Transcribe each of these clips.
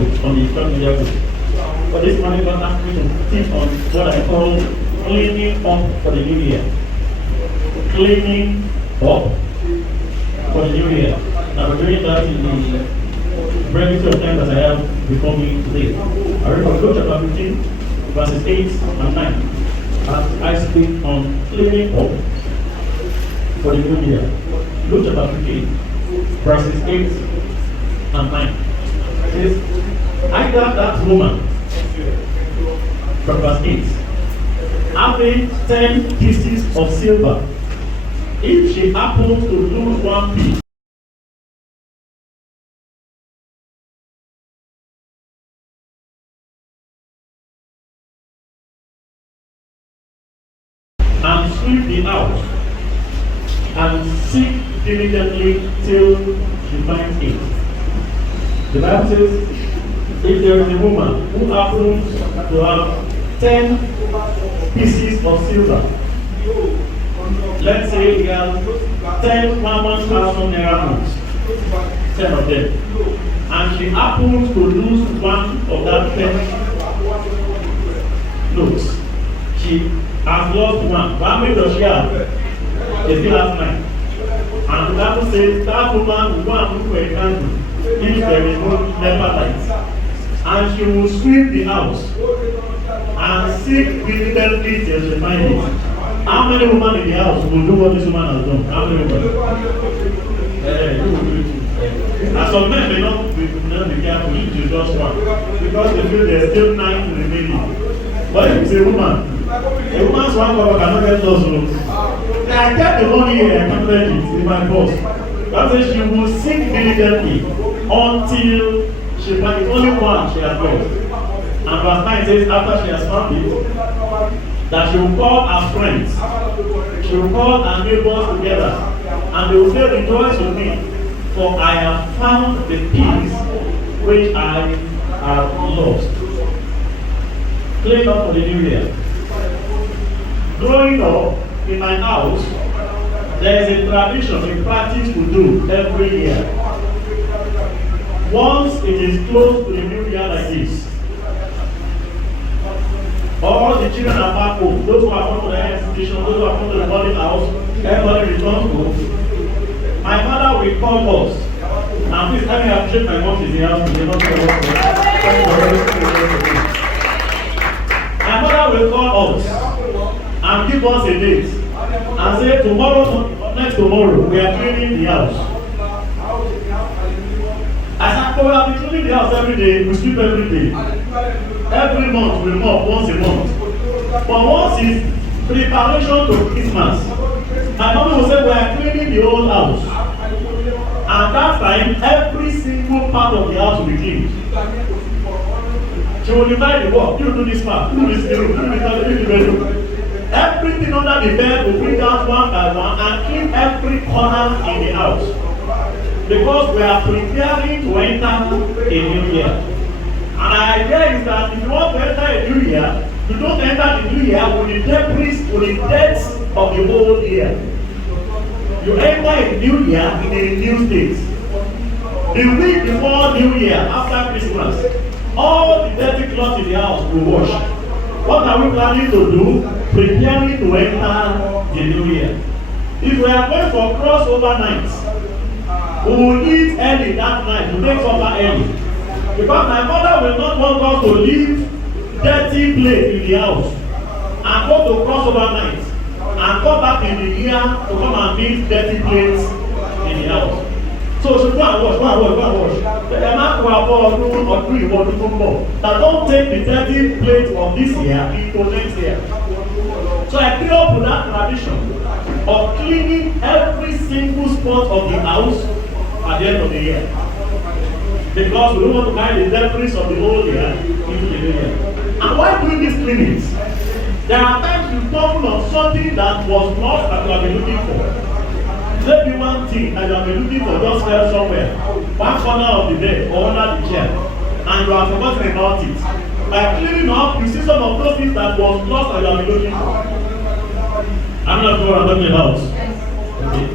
group, on the social media group. But this morning, God asked me to teach on what I call cleaning up for the new year. Cleaning up for the new year. Now, we're doing that in the brevity of time that I have before me today. I read from Luke chapter 15, verses 8 and 9. As I speak on cleaning up for the new year. Luke chapter 15, verses 8 and 9. It says, I got that woman, from verse 8, having 10 pieces of silver. If she happens to lose one piece, and sweep the house, and seek diligently till she finds it. The Bible says, if there is a woman who happens to have 10 pieces of silver, let's say he has 10 1,000 naira notes, 10 of them, and she happens to lose one of that 10 notes. She has lost one. How many does she have? She still has 9. And the Bible says that woman will go and look for a candle if there is no never light. And she will sweep the house and seek diligently till she finds it. How many women in the house will do what this woman has done? How many women? You will do it. And some men may not be careful to just one because they feel there are still 9 remaining. But if it's a woman's one cover cannot get lost. I kept the money here and counted it in my boss. That says she will seek diligently until she finds only one she has lost. And verse 9 says after she has found it, that she will call her friends, she will call her neighbors together, and they will say, rejoice with me, for I have found the peace which I have lost. Clean up for the new year. Growing up in my house, there is a tradition, a practice to do every year. Once it is close to the new year like this, all the children are back home. Those who are come to the institution, those who are come to the boarding house, everybody returns home. My mother will call us. And please let me appreciate my mom is in the house today, not my mother will call us and give us a date and say tomorrow, next tomorrow, we are cleaning the house. As I we have been cleaning the house every day, we sweep every day. Every month we mop once a month. But once it's preparation to Christmas, my mom will say we are cleaning the whole house. And that time, every single part of the house will be cleaned. She will divide the work. You do this part, you do this room, you do this bedroom. Everything under the bed will bring out one by one and clean every corner in the house. Because we are preparing to enter a new year. And the idea is that if you want to enter a new year, you don't enter the new year with the debris, with the debts of the whole year. You enter a new year in a new state. The week before New Year, after Christmas, all the dirty clothes in the house will wash. What are we planning to do? Preparing to enter the new year. If we are going for crossover nights, we will eat early that night to make supper early. Because my mother will not want us to leave dirty plate in the house and go to crossover night and come back in the year to come and meet dirty plates in the house. So she go and wash. The man who have or do more. That don't take the dirty plate of this year into next year. So I grew up with that tradition of cleaning every single spot of the house at the end of the year. Because we don't want to carry the debris of the whole year into the new year. And why doing these cleanings? There are times you stumble on something that was lost that you have been looking for. Maybe one thing that you have been looking for just fell somewhere, one corner of the bed or under the chair, and you have forgotten about it. By cleaning up, you see some of those things that was lost that you have been looking for. I'm not sure what I'm talking about. Okay.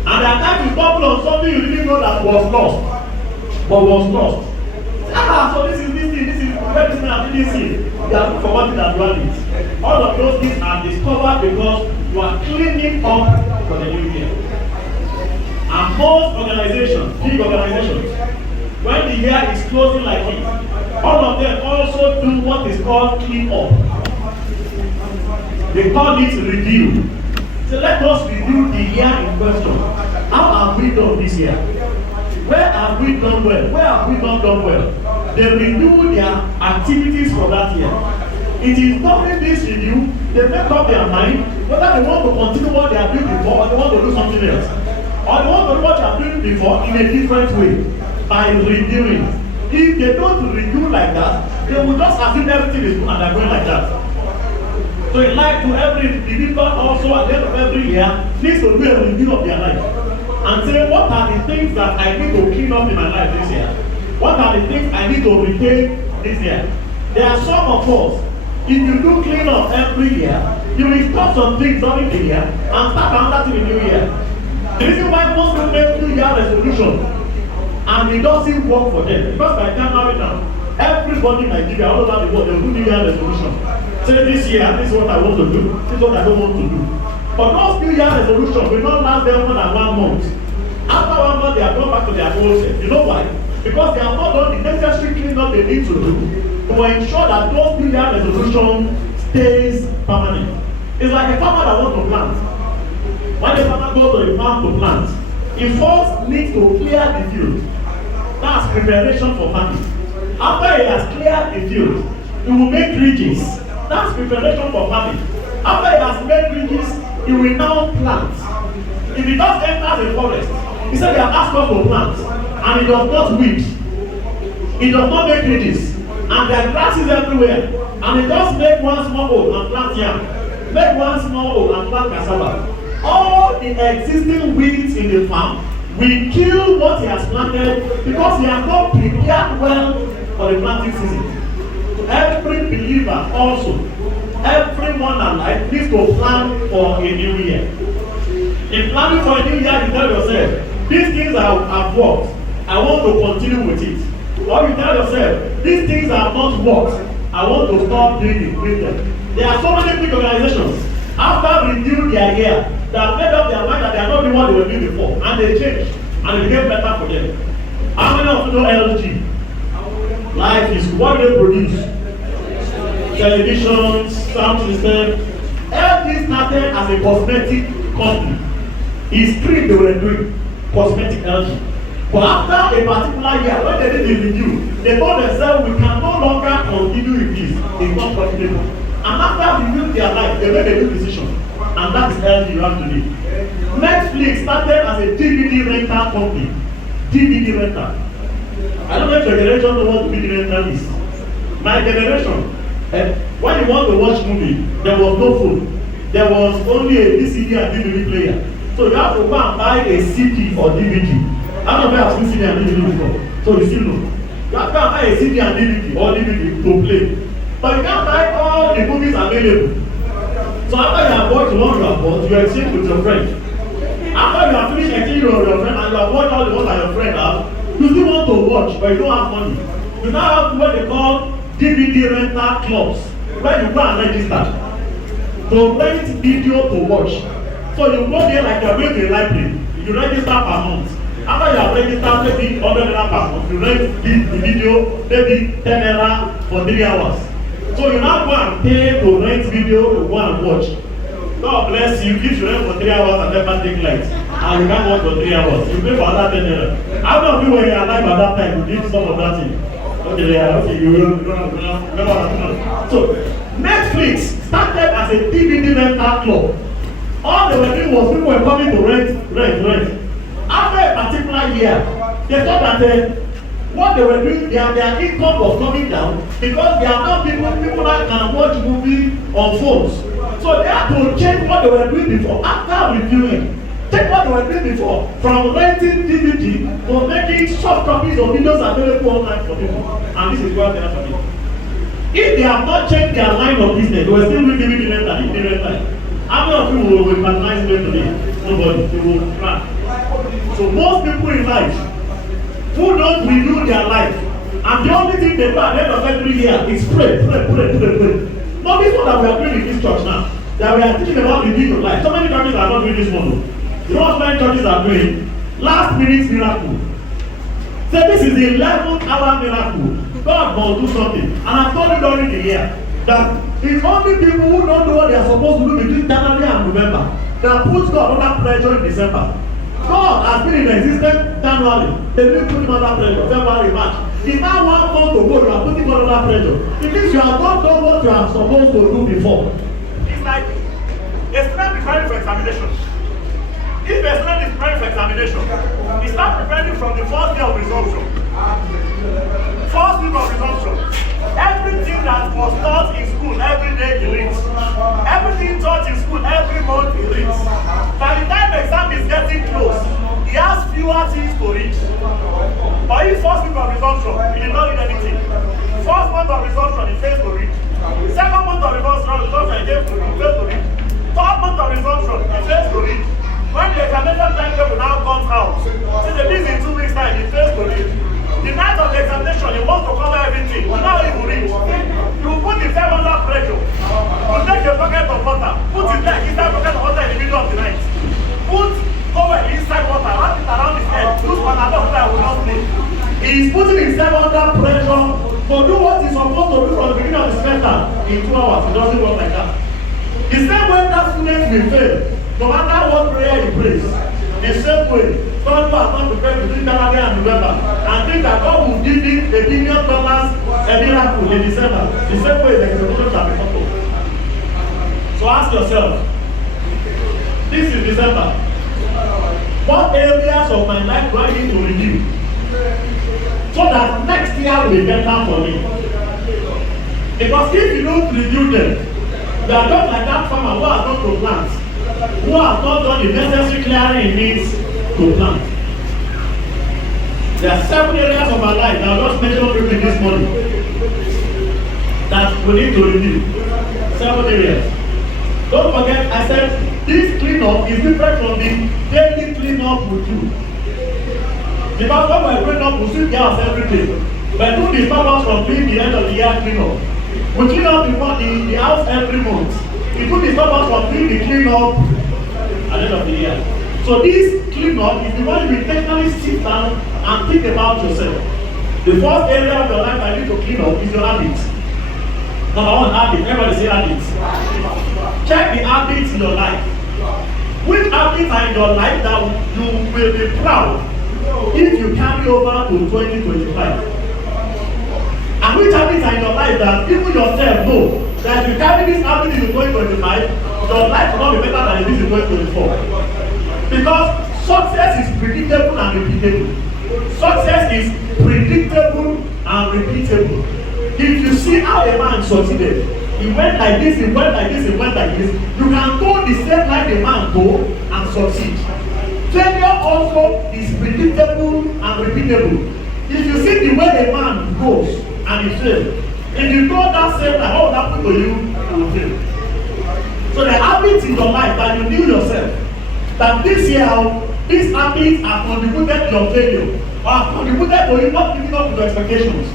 And at times you stumble on something you didn't know that was lost, but was lost. So this thing, you are forgotten that you are it. All of those things are discovered because you are cleaning up for the new year. And most organizations, big organizations, when the year is closing like this, all of them also do what is called clean up. They call it review. So let us review the year in question. How have we done this year? Where have we done well? Where have we not done well? They review their activities for that year. It is during this review, they make up their mind whether they want to continue what they are doing before or they want to do something else. Or they want to do what they are doing before in a different way by reviewing. If they don't review like that, they will just assume everything is good and they are going like that. So in life, to every individual also at the end of every year needs to do a review of their life and say, what are the things that I need to clean up in my life this year? What are the things I need to retain this year? There are some of us, if you do clean up every year, you will stop some things during the year and start another thing in the new year. The reason why most people make New Year resolution and it doesn't work for them, because by January now, everybody in Nigeria, all over the world, they will do New Year resolution. Say this year, this is what I want to do, this is what I don't want to do. But those New Year resolutions will not last them more than 1 month. After 1 month, they have gone back to their old self. You know why? Because they have not done the necessary cleanup they need to do to ensure that those New Year resolution stays permanent. It's like a farmer that wants to plant. When a farmer goes to the farm to plant, he first needs to clear the field. That's preparation for farming. After he has cleared the field, he will make ridges. That's preparation for farming. After he has made ridges, he will now plant. If he just enters a forest, he said they have asked us to plant, and he does not weed. He does not make ridges, and there are grasses everywhere. And he just make one small hole and plant yam. Make one small hole and plant cassava. All the existing weeds in the farm will kill what he has planted because he has not prepared well for the planting season. So every believer also, everyone alive needs to plan for a new year. In planning for a new year, you tell yourself, these things have worked, I want to continue with it. Or you tell yourself, these things have not worked, I want to stop doing it with them. There are so many big organizations, after reviewing their year, they have made up their mind that they are not doing what they were doing before, and they changed, and it became better for them. How many of you know LG? Life is what they produce. Television, sound system. LG started as a cosmetic company. It's true they were doing cosmetic LG. But after a particular year, when they did the review, they told themselves we can no longer continue with this. It's not profitable. And after reviewing their life, they made a new decision. And that is LG you have today. Netflix started as a DVD rental company. DVD rental. I don't know if your generation know what DVD rental is. My generation, when you want to watch movie, there was no phone. There was only a VCD and DVD player. So you have to go and buy a CD or DVD. I don't know if I have seen CD and DVD before. So you still know. You have to buy a CD and DVD or DVD to play. But you can't buy all the movies available. So after you have watched the one you have bought, you exchange with your friend. After you have finished exchanging with your friend and you have watched all the ones that your friend has, you still want to watch but you don't have money. You now have what they call DVD rental clubs, where you go and register to rent video to watch. So you go there like you are going to a library. You register per month. After you have registered maybe 100 naira per month, you rent the video maybe 10 naira for 3 hours. So you now go and pay to rent video to go and watch. God bless you if you rent for 3 hours and never take light. And you can't watch for 3 hours. You pay for another 10 naira. How many of you were alive at that time? You did some of that thing. Okay, yeah, okay, you don't know. So Netflix started as a DVD rental club. All they were doing was people were coming to rent. After a particular year, they thought that what they were doing, their income was coming down because there are now people that can watch movie on phones. So they had to change what they were doing before after reviewing. Take what they were doing before from renting DVD to making soft copies of videos available online for people. And this is what they are for me. If they have not changed their line of business, they were still doing DVD rental. How many of you will patronize them today? Nobody. They will plan. So most people in life who don't renew their life And the only thing they do at the end of every year is pray. Not this one that we are doing in this church now. That we are teaching about the meaning of life. So many churches are not doing this one. You know what many churches are doing? Last minute miracle. Say this is the 11th hour miracle. God must do something. And I've told you during the year that it's only people who don't know what they are supposed to do between January and November that puts God under pressure in December. God has been in existence January. They didn't put him under pressure. February, March. It's now 1 month to go. You are putting God under pressure. It means you have not done what you are supposed to do before. It's like a student preparing for examination. If a student is preparing for examination, he starts preparing from the first day of resumption. First week of resumption. Everything that was taught in school every day he reads. Everything taught in school every month he reads. By the time the exam is getting close, he has fewer things to read. But if first week of resumption, he did not read anything. First month of resumption, he fails to read. Second month of resumption, he fails to read. Third month of resumption, he fails to read. When the examination timetable now comes out, since it is in 2 weeks' time, he fails to read. The night of the examination, he wants to cover everything. Now he will read. You put himself under pressure. You take a bucket of water, put his leg inside a bucket of water in the middle of the night. Put cover inside water, wrap it around his head. Use Panadol so that will not sleep. He is putting himself under pressure to do what he's supposed to do from the beginning of the semester in 2 hours. It doesn't work like that. The same way that student will fail, no matter what prayer he prays. The same way, some people are not prepared between January and November and think that God will give him $1 billion a miracle in December. The same way the execution shall be fulfilled. So ask yourself, this is December. What areas of my life do I need to review so that next year will be better for me? Because if you don't review them, you are just like that farmer who has gone to plant, who has not done the necessary clearing he needs to plant. There are 7 areas of our life that I just mentioned briefly this morning that we need to review. 7 areas. Don't forget, I said this cleanup is different from the daily cleanup we do. Because when we're growing up, we sweep the house every day. But do the stop from doing the end of the year cleanup. We clean up the house every month. We do the stop from doing the cleanup at the end of the year. So this cleanup is the one you intentionally sit down and think about yourself. The first area of your life I need to clean up is your habits. Number 1, habits. Everybody say habits. Check the habits in your life. Which habits are in your life that you will be proud if you carry over to 2025? And which habits are in your life that even yourself know that if you carry this habit into 2025, your life will not be better than it is in 2024. Because success is predictable and repeatable. Success is predictable and repeatable. If you see how a man succeeded, he went like this, he went like this, he went like this, you can go the same like the man go and succeed. Failure also is predictable and repeatable. If you see the way a man goes and he fails, if you go that same like what will happen to you, you will fail. So the habits in your life that you knew yourself, that this year, these habits have contributed to your failure, or have contributed to you not living up to your expectations.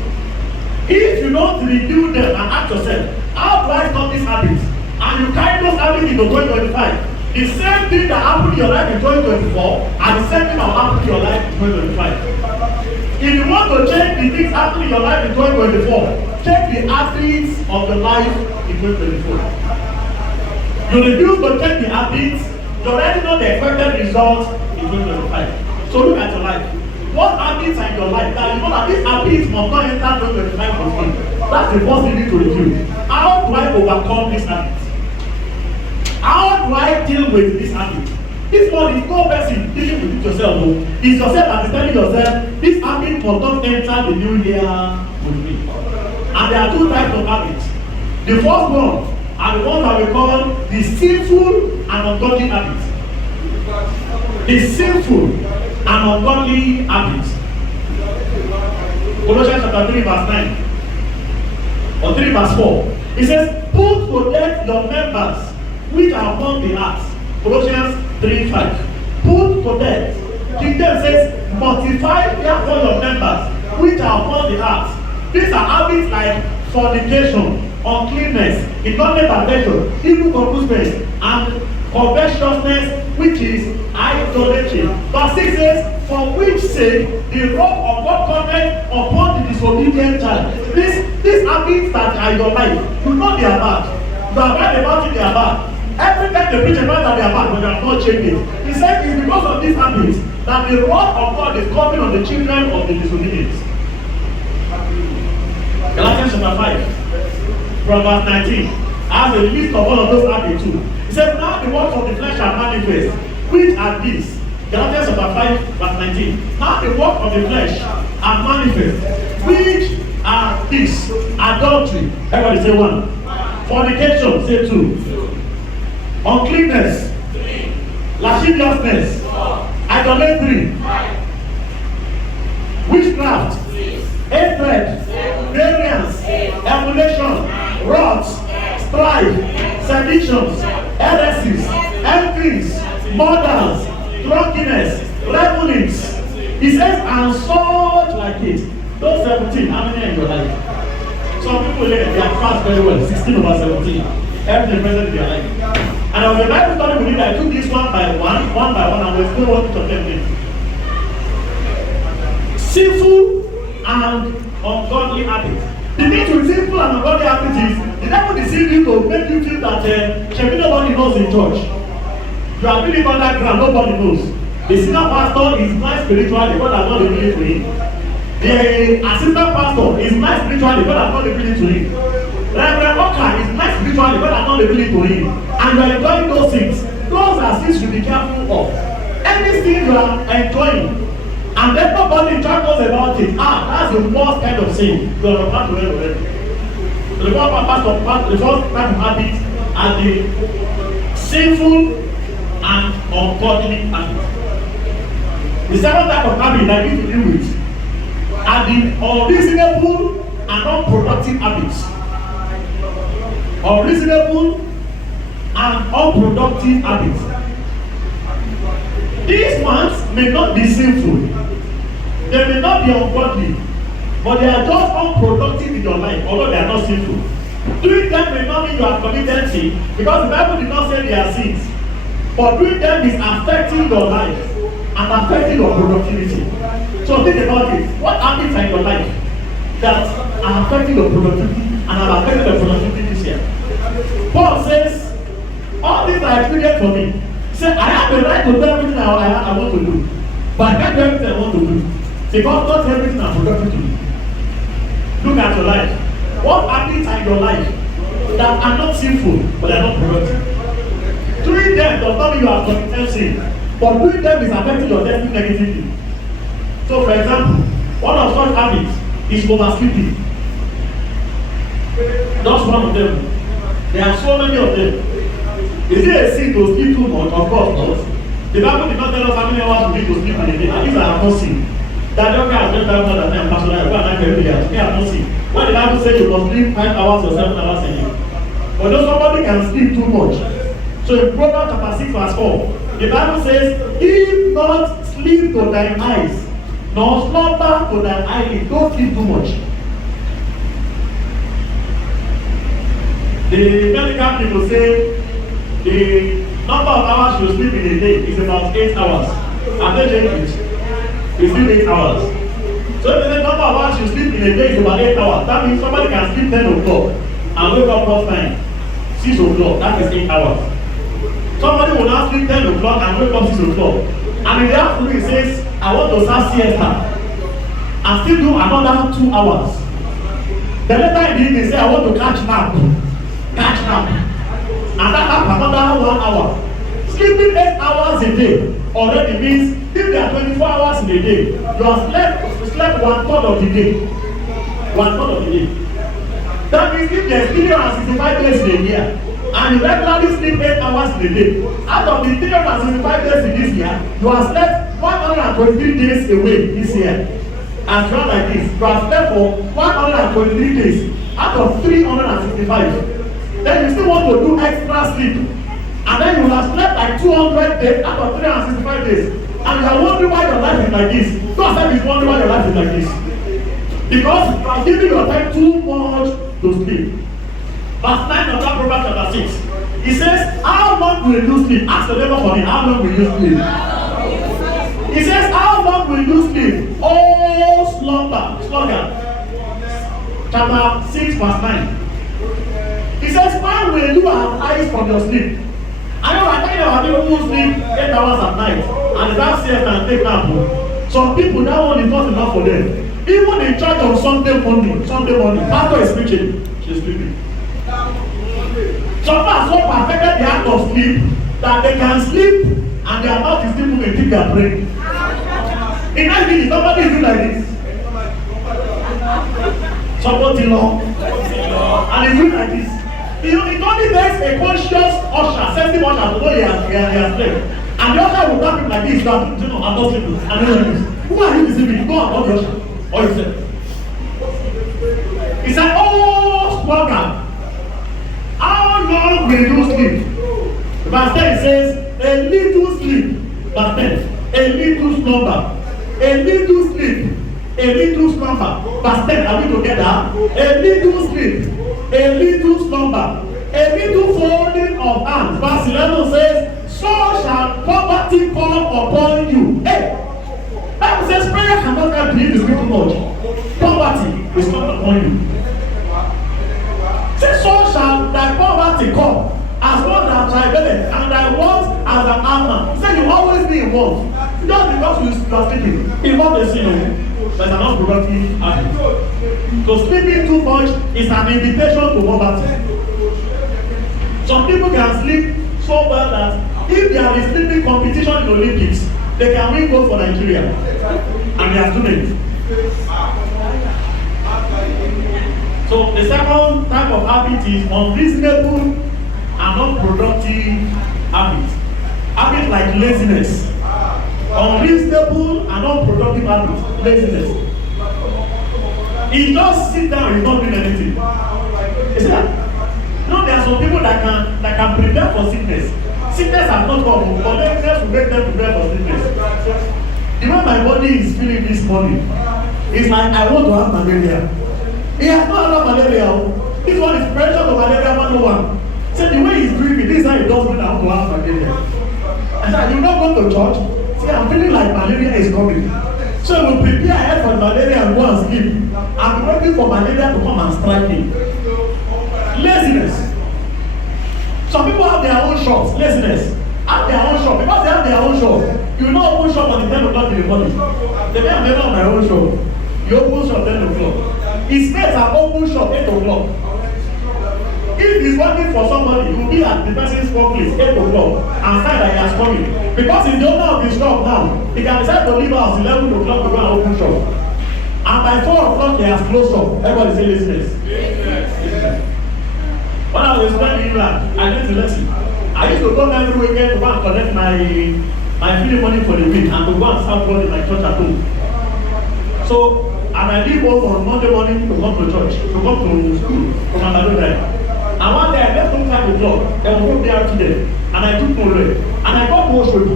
If you don't review them and ask yourself, how do I stop these habits? And you carry those habits into 2025, the same thing that happened in your life in 2024 and the same thing that will happen in your life in 2025. If you want to change the things happening in your life in 2024, check the habits of your life in 2024. You refuse to check the habits, you already know the expected results in 2025. So look at your life. What habits are in your life that you know that these habits must not enter 2025 for me? That's the first thing you need to review. How do I overcome this habit? How do I deal with this habit? This one is no person dealing with it yourself. No. It's yourself that is telling yourself, this habit must not enter the new year with me. And there are 2 types of habits. The first one are the ones that we call the sinful and ungodly habits. The sinful and ungodly habits. Colossians chapter 3 verse 9 or 3 verse 4. It says, put to death your members which are upon the earth. Colossians 3:5. Put to death. King James says, mortify therefore your members which are upon the earth, These are habits like fornication, uncleanness, inordinate affection, evil concupiscence, and covetousness, which is idolatry. Verse 6 says, for which sake the wrath of God cometh upon the disobedient child. These habits that are in your life, you know they are bad. You are right about it, they are bad. Every time they preach about that they are bad, but they are not changing. He said it's because of these habits that the wrath of God is coming on the children of the disobedient. Galatians chapter 5, from verse 19, has a list of all of those habits too. He said, now the works of the flesh are manifest, which are these. Galatians chapter 5, verse 19. Now the works of the flesh are manifest, which are these: adultery, everybody say one. Fornication, say two. Uncleanness, lasciviousness, idolatry, witchcraft, hatred, variance, emulation, wrath, strife, seditions, heresies, envies, murders, drunkenness, revelings. He says, and such like it. Those 17, how many are in your life? Some people they are fast very well, 16 over 17. Everything present in their life. And as the Bible study with it, I took this one by one, and we'll explain what each of them means. Sinful and ungodly habits. The need to sinful and ungodly habits is the devil deceive you to make you feel that nobody knows in church. You are really underground, nobody knows. The senior pastor is nice spiritually, God has not revealed to him. The assistant pastor is nice spiritually, God has not revealed to him. Reverend Oka is nice spiritually, God has not revealed to him. And you are enjoying those things. Those are things you be careful of. Anything you are enjoying, and then nobody in church knows about it. That's the worst kind of sin. You are about to learn already. The first type of habit are the sinful and ungodly habit. The second type of habit that you need to deal with are the unreasonable and unproductive habits. Unreasonable and unproductive habits. These ones may not be sinful, they may not be ungodly, but they are just unproductive in your life, although they are not sinful. Doing them may not mean you are committed sin, because the Bible did not say they are sins. But doing them is affecting your life and affecting your productivity. So think about it. What habits are in your life that are affecting your productivity and are affecting your productivity this year? Paul says, all these are experience for me. He said, I have the right to do everything I want to do, but I can't do everything I want to do, because not everything I'm productive to do. Look at your life. What habits are in your life that are not sinful, but they are not productive? Doing them does not mean you are committing sin, but doing them is affecting your destiny negatively. So, for example, one of such habits is oversleeping. Just one of them. There are so many of them. Is it a sin to sleep too much? Of course not. The Bible did not tell us how many hours we need to sleep in a day. And these are not sin. That doctor has just done more than time. Pastor, I go and every day. They are not sin. When the Bible says you must sleep 5 hours or 7 hours a day. But though somebody can sleep too much. So in Proverbs chapter 6 verse 4, the Bible says, if not sleep to thine eyes, nor slumber to thine eyelid. Don't sleep too much. The medical people say the number of hours you sleep in a day is about 8 hours. And they change it. You sleep 8 hours. So if the number of hours you sleep in a day is about 8 hours, that means somebody can sleep 10 o'clock and wake up first time 6 o'clock. That is 8 hours. Somebody will now sleep 10 o'clock and wake up 6 o'clock. And in the afternoon he says, I want to start siesta and still do another 2 hours. Then later in the evening say, I want to catch nap. And that nap another 1 hour. Sleeping 8 hours a day already means if there are 24 hours in a day, you have slept 1/3 of the day. 1/3 of the day. That means if there is 365 days in a year, and you regularly sleep 8 hours in a day, out of the 365 days in this year, you have slept 123 days away this year. And you are like this, you have slept for 123 days out of 365. Then you still want to do extra sleep. And then you will have slept like 200 days out of 365 days. And you are wondering why your life is like this. God said he's wondering why your life is like this. Because you are giving your time too much to sleep. Verse 9 of that Proverbs chapter 6. He says, how long will you sleep? Ask the neighbor for me, how long will you sleep? He says, how long will you sleep? Oh, slumber. Chapter 6 verse 9. He says, when will you have eyes from your sleep? I know I tell you about people who sleep 8 hours at night and that siesta and take nap. Some people, that one is not enough for them. Even in church on Sunday morning, pastor is preaching, she's sleeping. Some are so perfected the act of sleep that they can sleep and their mouth is still moving till they are praying. In 9 minutes, somebody is doing like this. Somebody long and he's doing like this. It only takes a conscious usher, sensitive usher to know he has slept. And the usher will tap him like this, that, you know, I'm not sleeping. And then like this. Who are you deceiving? Go and call the usher. Or yourself. He said, oh, sluggard, how long will you sleep? Verse 10 says, a little sleep. Verse 10, a little slumber. A little sleep. A little slumber. Verse 10, are we together? A little sleep. A little slumber. A little folding of hands. Verse 11 says, so shall poverty come upon you. Hey! Bible says prayer cannot help you this little much. Poverty will come upon you. Say, so shall thy poverty come as one that travaileth, and thy want as an armor. Say, you always be in want. Just because you are sleeping. It's not a sin. That's an unproductive habit. So sleeping too much is an invitation to poverty. Some people can sleep so well that if there is sleeping competition in the Olympics, they can win gold for Nigeria. And they are students. So the second type of habit is unreasonable and unproductive habit. Habit like laziness. Unreasonable and unproductive habit. Laziness. He just sit down and not doing anything. You see that? No, there are some people that can prepare for sickness. Sickness has not come, but laziness will make them prepare for sickness. The way my body is feeling this morning, it's like I want to have malaria. He has not had malaria. This one is pressure to malaria 101. So the way he's doing it, this is how he does when I want to have malaria. And so you not go to church. See, I'm feeling like malaria is coming. So we prepare ahead for malaria and go and sleep. I'm waiting for malaria to come and strike me. Laziness. Some people have their own shops. Laziness. Have their own shop. Because they have their own shop. You know open shop at the 10 o'clock in the morning. The day I'm never on my own shop. You open shop 10 o'clock. His mates are open shop 8 o'clock. If he's working for somebody, he will be at the person's workplace 8 o'clock and find that he has coming. Because he's the owner of his shop now, he can decide to leave house 11 o'clock to go and open shop. And by 4 o'clock, he has closed shop. Everybody say laziness. When I was in England, I learned a lesson. I used to come every weekend to go and collect my feeding money for the week and to go and serve God in my church at home. So, and I leave home on Monday morning to come to church, to come to school from Salau drive. And one day I left home 5 o'clock, there was no day out today, and I took no rest. And I got to Oshodi,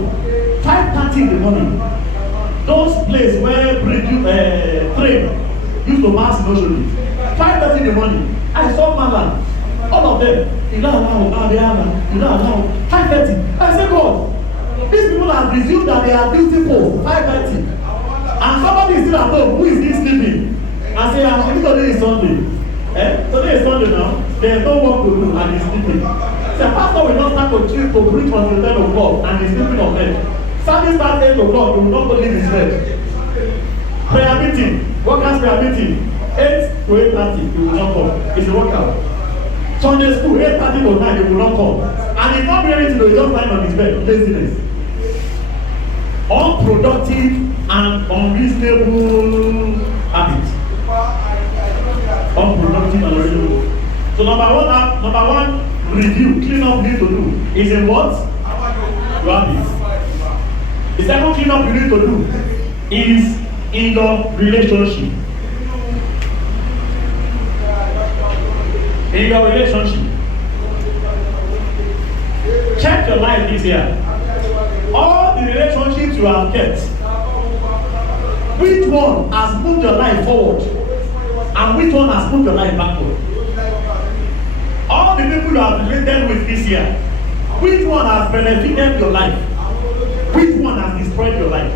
5:30 in the morning. Those places where train used to pass in Oshodi. 5:30 in the morning, I saw Malan. All of them, you don't allow, 5:30. I said, God, these people have resumed that they are duty post, 5:30. And somebody is still at home, who is still sleeping? I say, today is Sunday. Today is Sunday now. There is no work to do and he's sleeping. The pastor will not start to preach until 10 o'clock and he's sleeping on bed. Sunday starts 8 o'clock, he will not go leave his bed. Prayer meeting, workers prayer meeting, 8 to 8:30, he will not come. It's a workout. Sunday school, 8:30 to 9, he will not come. And he's not doing anything, he's just lying on his bed. Laziness. Unproductive and unreasonable habits. Unproductive and unreasonable. So number one review, clean up you need to do is in what? Your habits. The second clean up you need to do is in your relationship. In your relationship. Check your life this year. All the relationships you have kept, which one has moved your life forward? and which one has put your life backward? All the people you have related with this year, which one has benefited your life? Which one has destroyed your life?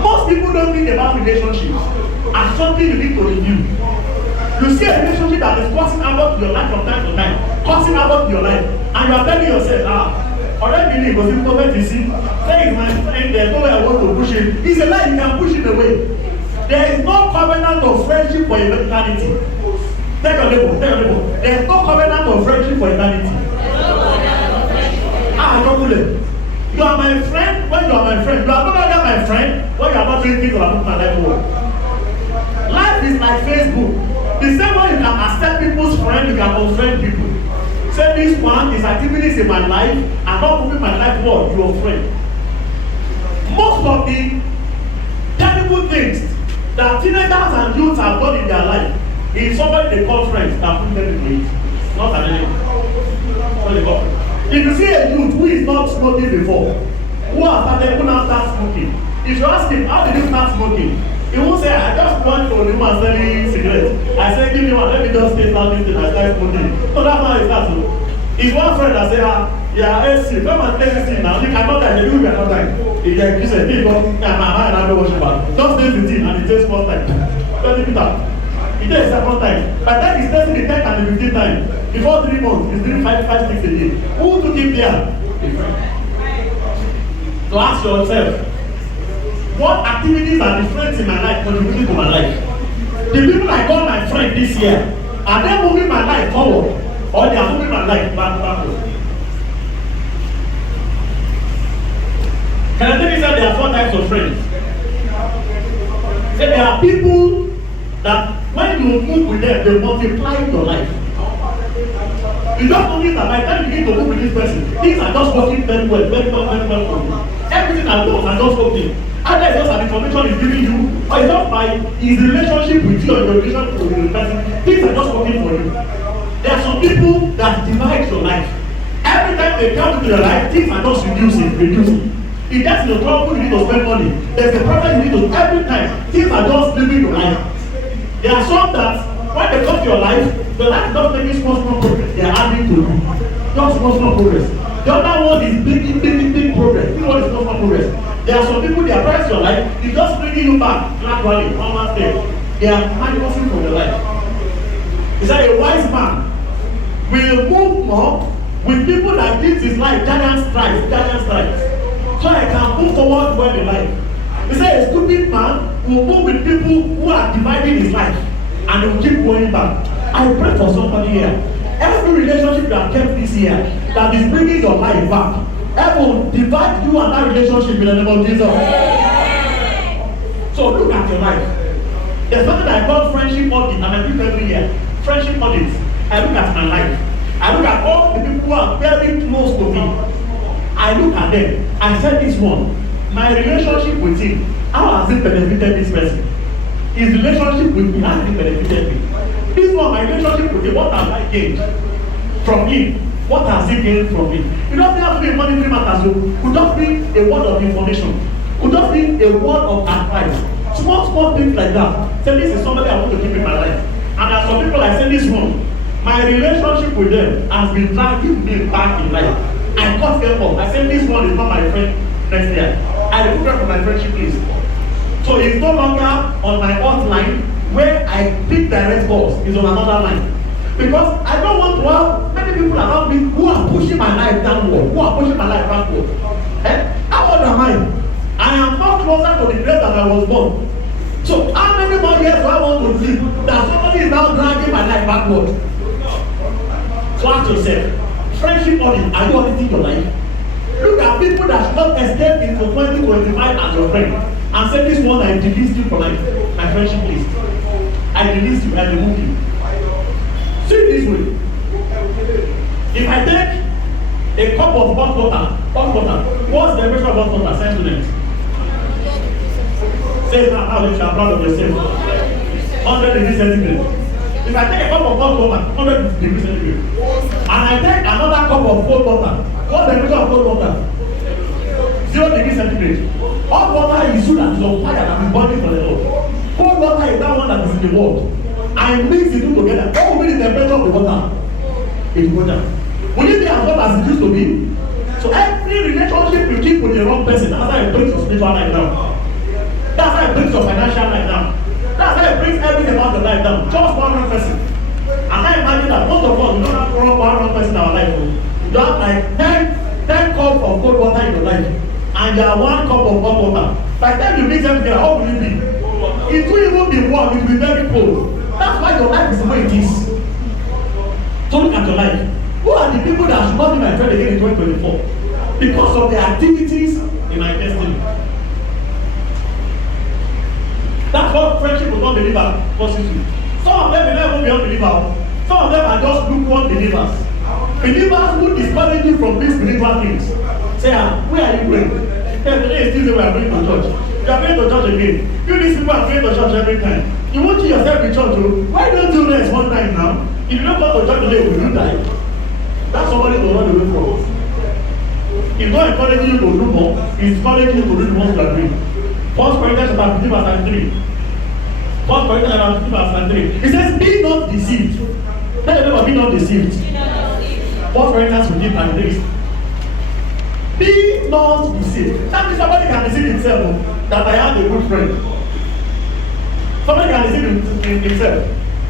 Most people don't think about relationships as something you need to review. You see a relationship that is causing havoc to your life from time to time, causing havoc to your life, and you are telling yourself, already because the moment you see, say is my friend, there's no way I want to push him. It's a lie, you can push him away. There is no covenant of friendship for eternity. Take your label. There is no covenant of friendship for eternity. You are my friend when you are my friend. You are no longer my friend when you are not doing things that are put my life forward. Life is like Facebook. The same way you can accept people's friend, you can unfriend people. Say this one is activities in my life and not moving my life forward, your friend. Most of the terrible things that teenagers and youths have done in their life is somebody they call friends that put them in it. Not an enemy. If you see a youth who is not smoking before, who has started, who now start smoking, if you ask him, how did you start smoking? He won't say, I just went to the woman selling cigarettes. I said, give me one, let me just taste out this thing and start smoking. So that's how it starts. If one friend that say, yeah, AC, come and take this thing now. You cannot die, you will not die. If you say, hey, my mind, I don't worship about. Just taste the thing and it takes one time. Don't leave it out. It takes second time. By the time he's testing the 10th and the 15th time, before 3 months, he's doing 5 6 a day. Who took him there? So ask yourself, what activities are the friends in my life contributing to my life? The people I call my friend this year, are they moving my life forward or they are moving my life backward? Can I tell you that there are 4 types of friends? Say there are people that when you move with them, they multiply your life. You don't notice that by the time you begin to move with this person, things are just working very well for you. Everything I do are just working. Either it's just an information he's giving you, or it's just by his relationship with you or your relationship with the person, things are just working for you. There are some people that divide your life. Every time they come into your life, things are just reducing. If that's your trouble, you need to spend money. There's a problem you need to, every time, things are just living your life. There are some that, when they come to your life is not making small progress. They are adding to you. Just small progress. The other one is big progress. This one is small progress. There are some people, they are pressing your life, it's just bringing you back gradually, one step. They are minusing from your life. He said a wise man will move more with people that gives his life giant strides. So I can move forward well in life. He said a stupid man will move with people who are dividing his life and they will keep going back. I pray for somebody here. Every relationship you have kept this year that is bringing your life back, I will divide you and that relationship in the name of Jesus. So look at your life. There's something I call friendship audit, and I do every year. Friendship audits. I look at my life. I look at all the people who are very close to me. I look at them. I said this one. My relationship with him, how has it benefited this person? His relationship with me, how has it benefited me? This one, my relationship with him, what have I gained from him? What has he gained from me? It doesn't have to be a monetary matter, so it could just be a word of information. It could just be a word of advice. Small things like that. Say, this is somebody I want to keep in my life. And there are some people I say this one. My relationship with them has been dragging me back in life. I cut them off. I said this one is not my friend next year. I remove them from my friendship list. So it's no longer on my hotline where I pick direct calls. It's on another line. Because I don't want to have many people around me who are pushing my life downward, who are pushing my life backward. How old am I? I am not closer to the grave than I was born. So how many more years do I want to live that somebody is now dragging my life backward? So ask yourself, friendship audit, are you auditing your life? Look at people that should not escape into 2025 as your friend and say this one I released you from my friendship list. I released you, I removed you. See it this way. If I take a cup of hot water, what's the temperature of hot water? Send students. Say now how you are proud of yourself. 100 degrees centigrade. If I take a cup of hot water, 100 degrees centigrade, and I take another cup of cold water, what's the temperature of cold water? 0 degrees centigrade. Hot water is you that is on fire and is burning for the Lord. Cold cold water is that one that is in the world. I mix the two together. What will be the temperature of the water? It will go down. Will it be as hot as it used to be? So every relationship you keep with the wrong person, that's how it brings your spiritual life down. That's how it brings your financial life down. That's how it brings everything about your life down. Just one wrong person. And I imagine that most of us, we don't have one wrong person in our life. You have like 10 cups of cold water in your life. And you have 1 cup of hot water. By the time you mix them together, how will it be? It will even be warm, it will be very cold. That's why your life is the way it is. So look at your life. Who are the people that should not be my friend again in 2024? Because of the activities in my destiny. That's what friendship with non-believer causes you. Some of them will never be unbelievers. Some of them are just lukewarm believers. Believers who discourage you from these spiritual things. Say, where are you going? Today is Tuesday, we are going to church. You are going to church again. You these people are going to church every time. You won't see yourself in church. Why don't you rest one time now? If you don't go to church today, will you die? That's somebody to run away from. He's not encouraging you to do more. He's encouraging you to do the ones you are doing. 1 Corinthians chapter 15 verse 3. 1 Corinthians chapter 15 verse 3. It says, be not deceived. Tell the neighbor, be not deceived. 1 Corinthians 15 3. Be not deceived. That means somebody can deceive himself that I have a good friend. Somebody can deceive himself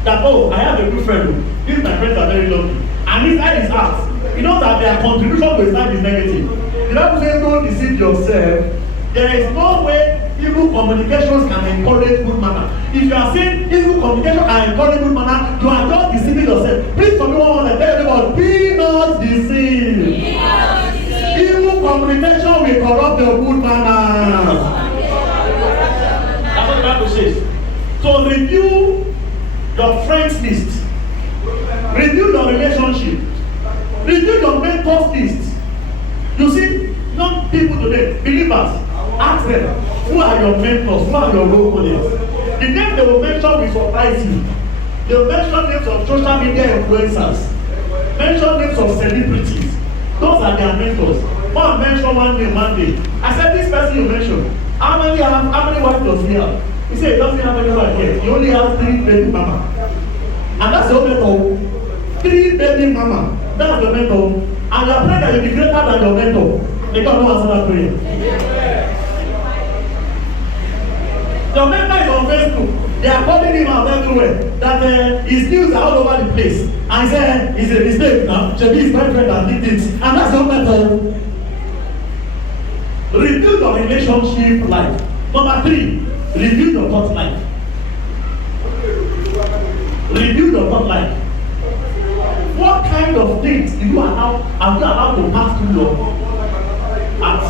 that, oh, I have a good friend. These my friends are very lovely. And his eye is asked. He knows that their contribution to his life is negative. The Bible says, don't deceive yourself. There is no way evil communications can encourage good manner. If you are saying evil communication can encourage good manner, you are just deceiving yourself. Please, for me, one want to tell you about be not deceived. Evil communication will corrupt your good manners. That's what the Bible says. So review your friends list. Review your relationship. Review your mentors list. You see, young people today, believers, ask them, who are your mentors? Who are your role models? The name they will mention will surprise you. They will mention names of social media influencers. Mention names of celebrities. Those are their mentors. One mention one name one day. I said, this person you mentioned, how many wives does he have? He said, he doesn't have any wife yet. He only has 3 baby mama. And that's your mentor. 3 baby mama. That's your mentor. And you are praying that you'll be greater than your mentor. They can't answer that prayer. Your mentor is on Facebook. They are calling him out everywhere. That his news are all over the place. And he said, it's a mistake now. Shebi is my friend that did it. And that's your mentor. Review your relationship life. Number 3, review your thought life. Review your thought life. What kind of things are you allowed to pass through your heart?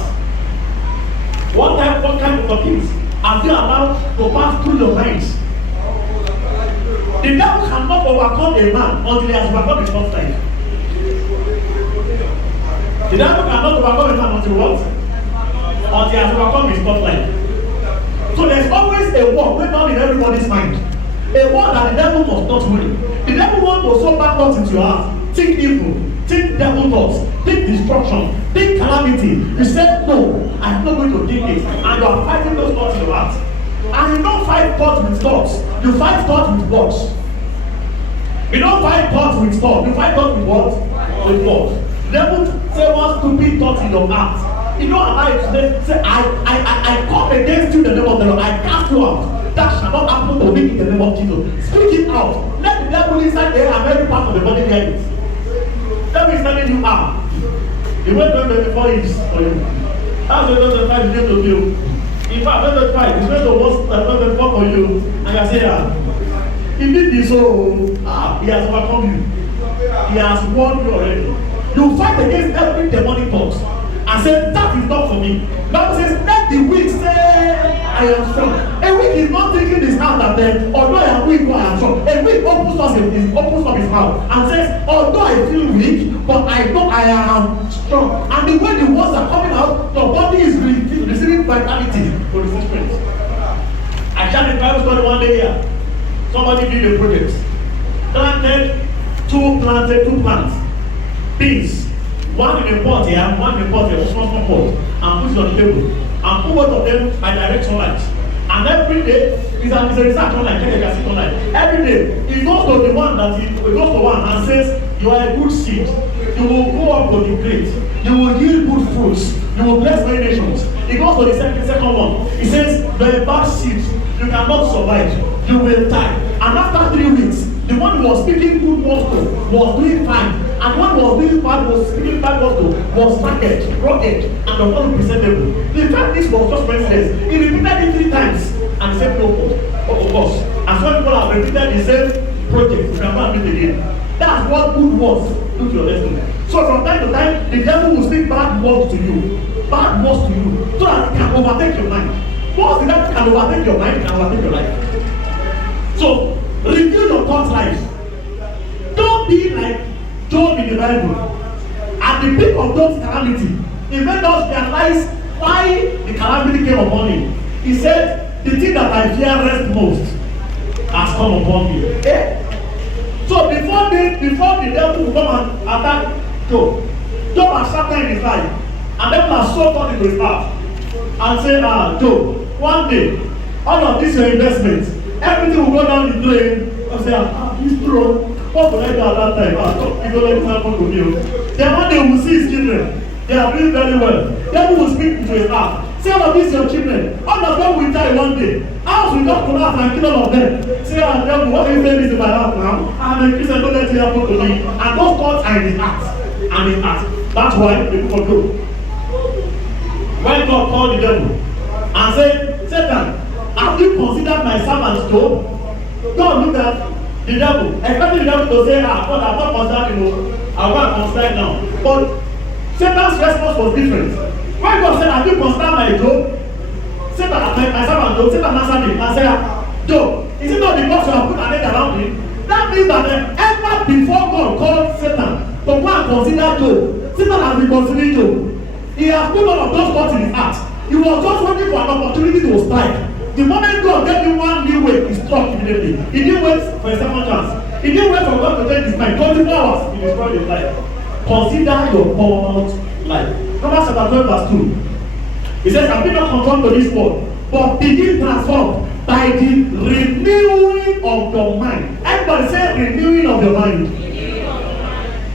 What kind of things are you allowed to pass through your minds? The devil cannot overcome a man until he has overcome his first life. The devil cannot overcome a man until what? Until he has overcome his first life. So there's always a war going on in everybody's mind. A war that the devil must not win. The devil wants to sow bad thoughts into your heart. Think evil, think devil thoughts, think destruction, think calamity. You said, no, I'm not going to think it. And you are fighting those thoughts in your heart. And you don't fight thoughts with thoughts. You fight thoughts with words. You don't fight thoughts with thoughts. You fight thoughts with what? With words. The devil say one stupid thought in your heart. You don't allow it to say, I come against you in the name of the Lord. I cast you out. That shall not happen to me in the name of Jesus. Speak it out. Let the devil inside there and every part of the body hear it. Devil is telling you how. The way 2024 is for you. That's what 2025 is going to do. In fact, 2025 is going to worse than 2024 for you. And you say, he did this, so he has overcome you. He has won you already. You fight against every demonic thought and say, that is not for me. Bible says, let the weak say, I am strong. A weak is not thinking his hand at them, although I am weak, I am strong. A weak opens up his mouth and says, although I feel weak, but I know I am strong. And the way the words are coming out, your body is receiving vitality for the spirit. I shared the Bible story one day here. Somebody did a project. Planted two plants. Beans. One in a pot here, one in a pot here, small pot, and put it on the table. And put both of them by direct sunlight. And And every day, it's a research online, check your seat online. Every day, he goes to the one that he goes to one and says, you are a good seed. You will go up to the great. You will yield good fruits. You will bless many nations. He goes to the second one. He says, you are a bad seed. You cannot survive. You will die. And after 3 weeks, the one who was speaking good words to was doing fine. And the one who was doing bad was speaking bad words to was rugged, and was not presentable. The fact this was just Wednesdays. He repeated it 3 times and the same purpose. Of course. And some people have repeated the same project. You cannot do it again. That's what good words do to your destiny. So from time to time, the devil will speak bad words to you, so that it can overtake your mind. Once the devil can overtake your mind, it can overtake your life. So review your thought life. Don't be like Job in the Bible. At the peak of Job's calamity, he made us realize why the calamity came upon him. He said, the thing that I fear rest most has come upon me. Eh? So before the devil will come and attack Job, Job has shattered in his life, and devil has so gone into his heart and say, Job, one day, all of this your investments, everything will go down the drain. I say, this throne, what will I do at that time? You don't let this happen to me. Then one day we will see his children. They are doing very well. Devil will speak into his heart. Say, all of these your children, all of them will die one day. House will not collapse and kill all of them. Say, devil, what are you saying this in my heart now? And the Christian don't let it happen to me. And those thoughts are in his heart. And his heart. That's why the book of Job. When God called the devil and said, Satan, have you considered my servant Job? God looked at the devil, expecting the devil to say, God, I'm not considered, I'm going to consider it now. But Satan's response was different. When God said, have you considered my Job? Satan, my servant Job, Satan answered him and said, Job, is it not because you have put an edge around him? That means that ever before God called Satan to go and consider Job, Satan has been considering Job. He has put all of those thoughts in his heart. He was just waiting for an opportunity to strike. The moment God gave him one new way, he struck immediately. He didn't wait for a second chance. He didn't wait for God to change his mind. 24 hours, he destroyed his life. Consider your thought life. Numbers chapter 12 verse 2. He says, and be not conformed to this world, but begin transformed by the renewing of your mind. Everybody say renewing of your mind.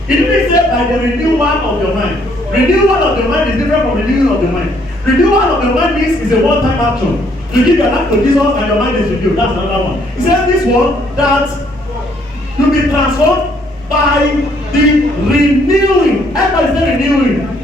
He didn't say by the renewal of your mind. Renewal of your mind is different from renewing of your mind. Renewal of your mind means it's a one-time action. You give your life to Jesus and your mind is renewed. That's another one. He says this one that you be transformed by the renewing. Everybody say renewing.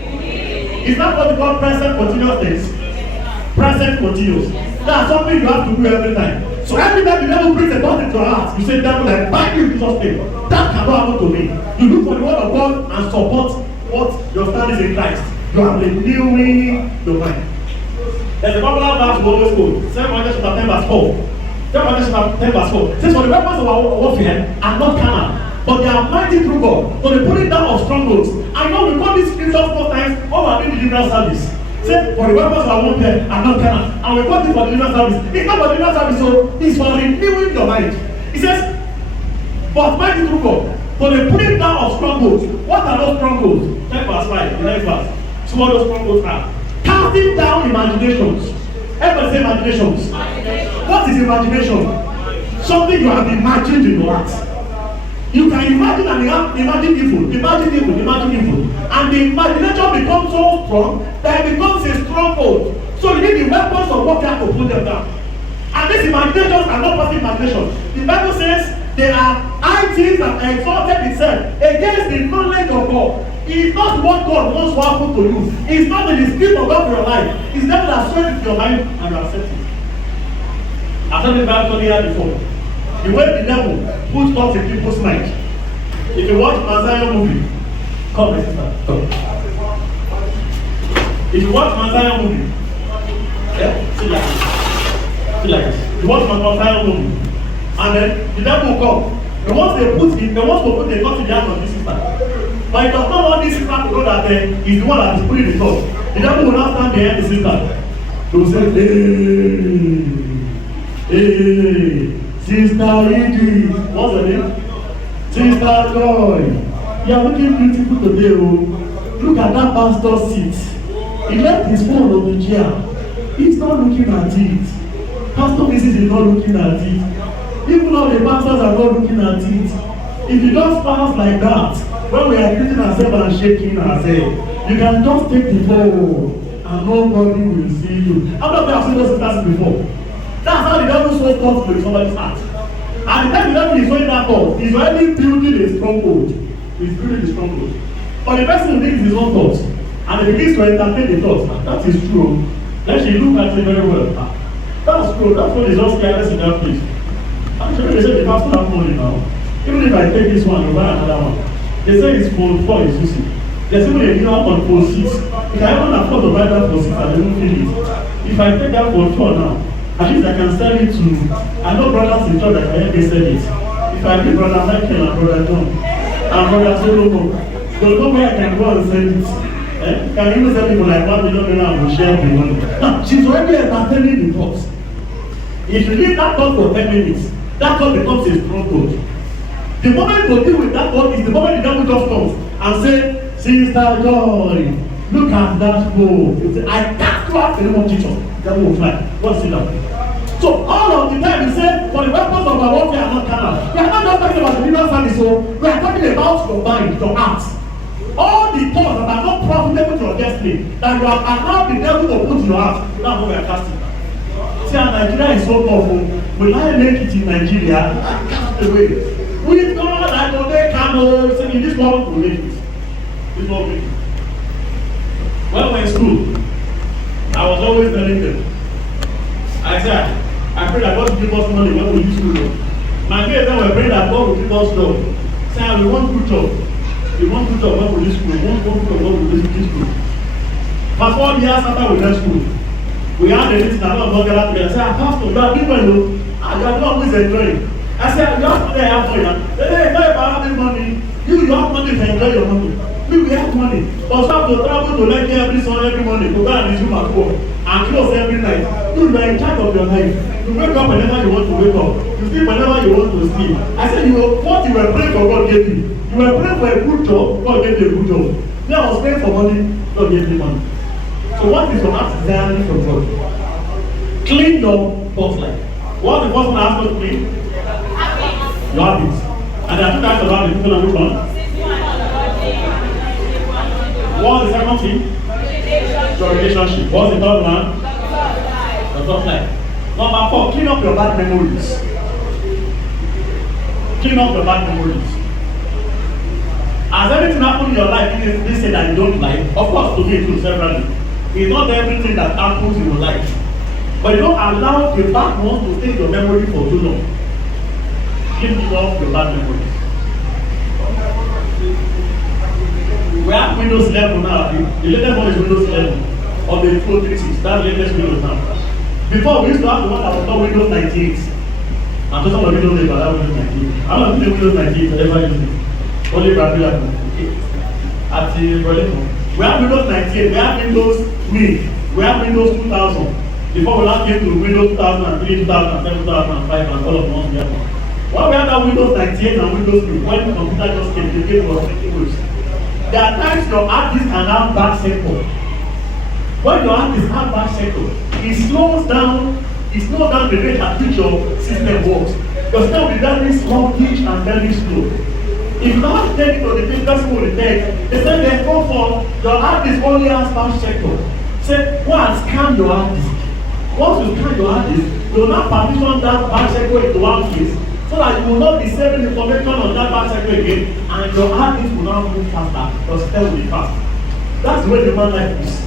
It's not what we call present continuous tense. Present continuous. That's something you have to do every time. So every time the devil brings a thought into your heart, you say, devil, like, bind you in Jesus' name. That cannot happen to me. You look for the word of God and support what your stand is in Christ. You are renewing your mind. There's a popular verse we always quote. 2 Corinthians chapter 10 verse 4. 2 Corinthians chapter 10 verse 4. It says, for the weapons of our warfare are not carnal, but they are mighty through God. So the pulling down of strongholds. I know we call these scriptures 4 times over the deliverance service. Say, for the weapons of our warfare are not carnal. And we call it for deliverance service. It's not for deliverance service, so it's for renewing your mind. It says, but mighty through God. For the pulling down of strongholds. What are those strongholds? Check verse 5, the next verse. So what those strongholds are? Casting down imaginations. Everybody say imaginations. What is imagination? Something you have imagined in your heart. You can imagine and imagine evil, and the imagination becomes so strong that it becomes a stronghold. So you need the weapons of warfare to put them down. And these imaginations are not passive imaginations. The Bible says they are high things that exalted itself against the knowledge of God. It's not what God wants to happen to you. It's not the spirit of God for your life. It's that that sweat into your mind and you accept it. I've told you about here before. The way the devil puts thoughts in people's mind. If you watch Manzaya movie, come my sister, come. If you watch Manzaya movie, yeah, see like this. See like this. You watch Manzaya movie, and then the devil will come. They want to put the thought in the hands of this sister. But it does not want this sister to know that he's the one that is putting the thought. The devil will not stand behind the sister. He will say, hey, Sister Edith, what's her name? Sister Joy, you are looking beautiful today. Oh. Look at that pastor's seat. He left his phone on the chair. He's not looking at it. Pastor Mrs. is not looking at it. Even though the pastors are not looking at it. If you just pass like that, when we are greeting ourselves and shaking ourselves, you can just take the floor and nobody will see you. How many of you have seen those sisters before? That's how the devil shows thoughts to somebody's heart. And the time the devil is showing that thought, he's already building a stronghold. He's building a stronghold. But the person who thinks his own thoughts, and he begins to entertain the thoughts, that is true. Then she look at it very well. That's true. That's what is just careless in that place. Actually, they say the pastor have money now. Even if I take this one, you buy another one. They say it's for 4 is using. There's even a new one for 6. If I don't afford to buy that for 6, I don't feel it. If I take that for 4 now, at least I can sell it to. I know brothers in church that can help me sell it. If I give brother Michael and brother John and brother Solomon, they'll know where I can go and sell it. Can even sell people like 1 million and will share the money. Now, she's already entertaining the thoughts. If you leave that thought for 10 minutes, that thought becomes a stronghold. The moment to deal with that thought is the moment the devil just comes and say, Sister Joy, look at that book. You say, I can't go out the name of Jesus. The devil will fly. Go and sit down. So all of the time you say, for the weapons of our warfare are not carnal. We are not just talking about the legal service, so we are talking about your mind, your heart. All the thoughts that are not profitable to your destiny, that you have allowed the devil to put in your heart, that's what we are casting. See, Nigeria is so powerful. Will I make it in Nigeria? I cast away. With God, I know they can. In this world, we make it. This world, we make it. When we were in school, I was always telling them, I said, I pray that God will give us money when we use school. My mates then were praying that God will give us job. Say, we want good job. We want good job when we use school. We want good job when we use school. Fast 4 years after we left school, we had a meeting and all of us gathered together. I said, Pastor, you are doing well, you are not always enjoying. I said, you have to have money. Hey, not about having money. You have money to enjoy your money. We have money. But some have to travel to Lekki every Sunday, every morning, to go and resume at work, and close every night. You are in charge of your life. You wake up whenever you want to wake up. You sleep whenever you want to sleep. I said, what you were praying for, God gave you. You were praying for a good job, God gave you a good job. Then I was praying for money, God gave me money. So what is your heart desiring from God? Clean your thoughts life. What's the first one I asked you to clean? Your habits. And there are 2 types of habits. People are moving on. What's the second thing? Your relationship. What's the third one? Your thought life. Number 4, clean up your bad memories. Clean up your bad memories. Has everything happened in your life this say that you don't like? Of course, to me too, severally. It's not everything that happens in your life. But you don't allow the bad ones to stay in your memory for too long. Clean up your bad memories. We have Windows 11 now. The latest one is Windows 11 on the Pro 360. That's the latest Windows now. Before, we used to have the one that was called Windows 98. I'm talking about Windows 8, but that Windows 98. I don't think Windows 98 ever used it. Only Brazil at the Berlin. We have Windows 98, we have Windows Me, we have Windows 2000. Before we now came to Windows 2003, 2007, 2005, and all of them together. When we had that Windows 98 and Windows Me, when the computer just came, the game was making waves. There are times your hard disk can have back cycle. When your hard disk has back cycle, it slows down the rate at which your system works. Your system will be very sluggish and very slow. If you don't take it to the person who will take, they say there's no fault, your hard disk only has back cycle. Say, go and scan your hard disk. Once you scan your hard disk, you will not partition that back cycle into one place, so that you will not be saving information on that back cycle again, and your hard disk will now move faster, your system will be fast. That's the way the human life is.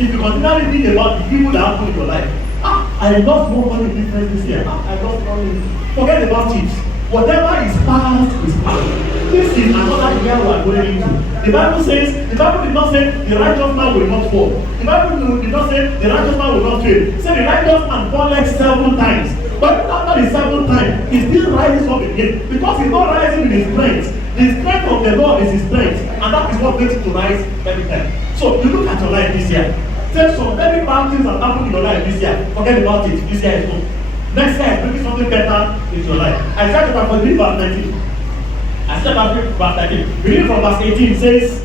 If you continually think about the people that happen in your life, I lost more money difference this year. I lost money. Forget about it. Whatever is past is past. This is another year we are going into. The Bible did not say the righteous man will not fall. The Bible did not say the righteous man will not fail. It said the righteous man falleth 7 times. But after the 7th time, he still rises up again. Because he's not rising in his strength. The strength of the Lord is his strength. And that is what makes it to rise every time. So you look at your life this year. Say some very bad things that happened in your life this year. Forget about it. This year is gone. Next year is bringing something better into your life. Isaiah chapter 43 verse 19. Isaiah chapter 43 verse 19. Reading from verse 18 says,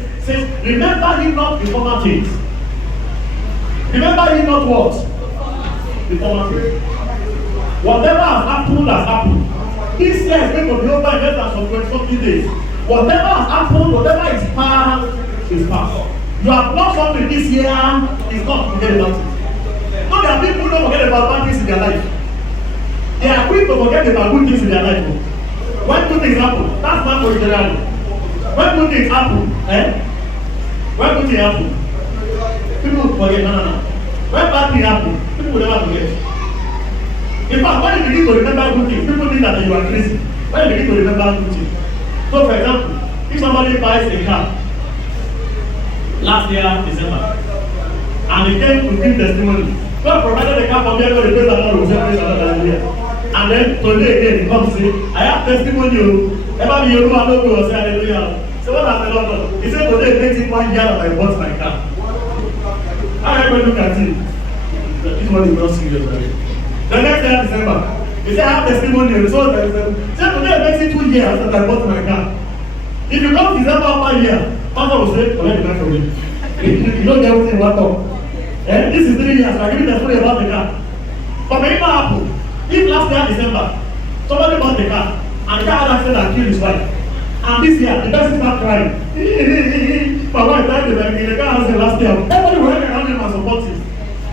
remember ye not the former things. Remember ye not what? The former things. Whatever has happened has happened. This year is going to be over in less than some 20 days. Whatever has happened, whatever is past, is past. You have lost something this year, it's not forget about it. No, there are people who don't forget about bad things in their life. They are quick to forget about good things in their life. When good things happen, that's not for generally. When good things happen, when good things happen, people forget, no. When bad things happen, people will never forget. In fact, when you begin to remember good things, people think that you are crazy. When you begin to remember good things. So, for example, if somebody buys a car last year, December, and he came to give testimony, God provided the car for me, I got the praise the Lord, will say praise the Lord, hallelujah. And then today again, he comes and say, I have testimony, ever be you know, I don't go and say hallelujah. So what has the Lord done? He said today it makes it 1 year that I bought my car. How am I going to look at it? This one is not serious, right? The next year, December, he said, I have testimony. So today it makes it 2 years that I bought my car. If you come December after a year, Pastor will say, collect the car from me. You don't get everything one talk. This is 3 years, I give you testimony about the car. But maybe what happened? If last year, December, somebody bought the car, and the car had accident and killed his wife. And this year, the person start crying. My wife died in the car accident last year. Everybody will hang around him and support him.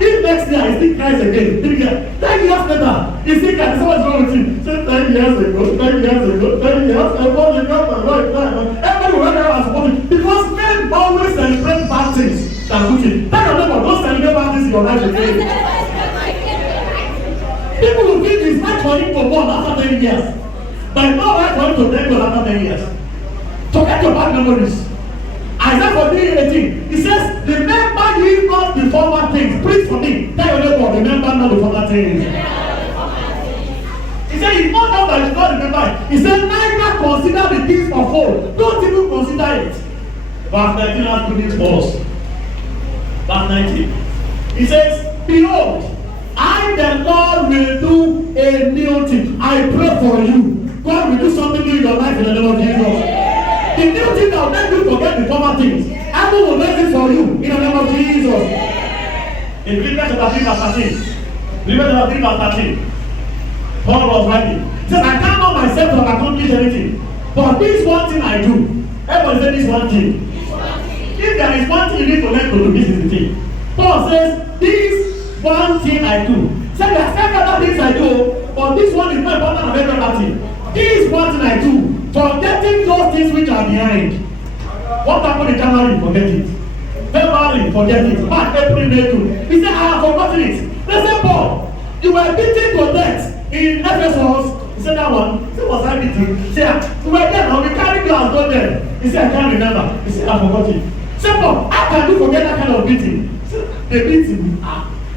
If next year he still cries again, 3 years, 10 years later, he still cries, so what's wrong with him? Say 10 years ago, 10 years ago, 10 years ago, the car, my wife died. Everybody will hang around and support him. Because men always celebrate bad things than good things. Tell your neighbor, don't celebrate bad things in your life again. People will think it's right for him to born after 10 years. But it's not right for him to tell you after 10 years. Forget your bad memories. Isaiah 43:18, he says, remember ye not the former things. Preach for me. Tell your neighbor, remember not the former things. He said, it's not that you don't remember it. He said, neither consider the things of old. Don't even consider it. Verse 19 has good news for us. Verse 19. He says, behold, I the Lord will do a new thing. I pray for you. God will do something new in your life in the name of Jesus. The new thing that will make you forget the former things. Heaven will make it for you in the name of Jesus. In Philippians chapter 3 verse 13. Philippians chapter 3 verse 13. Paul was writing. He says, I can't know myself to accomplish anything. But this one thing I do. Everybody say this one thing. If there is one thing you need to learn to do, this is the thing. Paul says, this one thing I do. Say there are several other things I do, but this one is more important than every other thing. This one thing I do, forgetting those things which are behind. What happened in January? Forget it. February, forget it. March, April, May, June. He said, I have forgotten it. They said, Paul, you were beaten to death in Ephesus. He said, that one. He said, was I beaten? He said, we were there, we carried glass, go there. He said, I can't remember. He said, I forgot it. He said, Paul, how can you forget that kind of beating? He said, they beat him.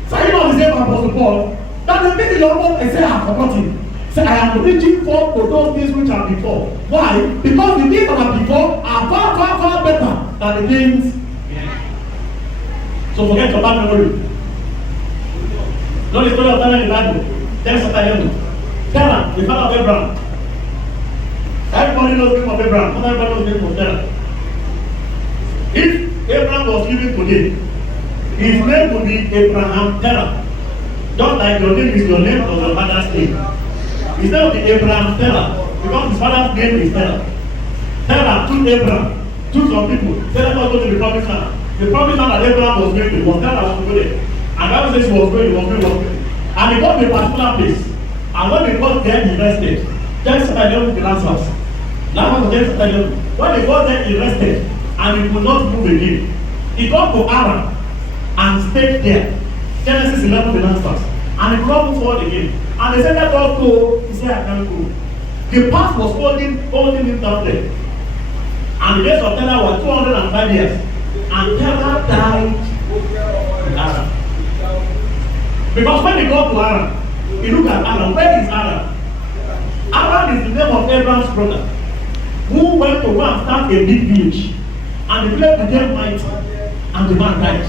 So you know the same Apostle Paul. That the beating your mouth and say, I have forgotten. Say, I am reaching forth to those things which are before. Why? Because the things that are before are far, far, far better than the things behind. So forget your bad memory. Know the story of Terah in the Bible. Tell us what I know. Terah, the father of Abraham. Everybody knows the name of Abraham. Not everybody knows the name of Terah. If Abraham was living today, his name would be Abraham Terah. Just like your name is your name or your father's name. His name would be Abraham Terah, because his father's name is Terah. Terah took Abraham, took some people, said let us go to the promised land. The promised land that Abraham was going to, was Terah was to go there. And Bible says he was going. And he got to a particular place. And when they got there, he rested. Just like the last house. When they got there, he rested. And he could not move again. He got to Aram and stayed there. Genesis 11, the last verse. And he could not move forward again. And they said, let us go. He said, I can't go. The past was holding him down there. And the days of Terah were 205 years. And Terah died in Aram. Because when he got to Aram, he looked at Aram. Where is Aram? Aram is the name of Abraham's brother, who went to go and start a big village. And the village became mighty. And the man died.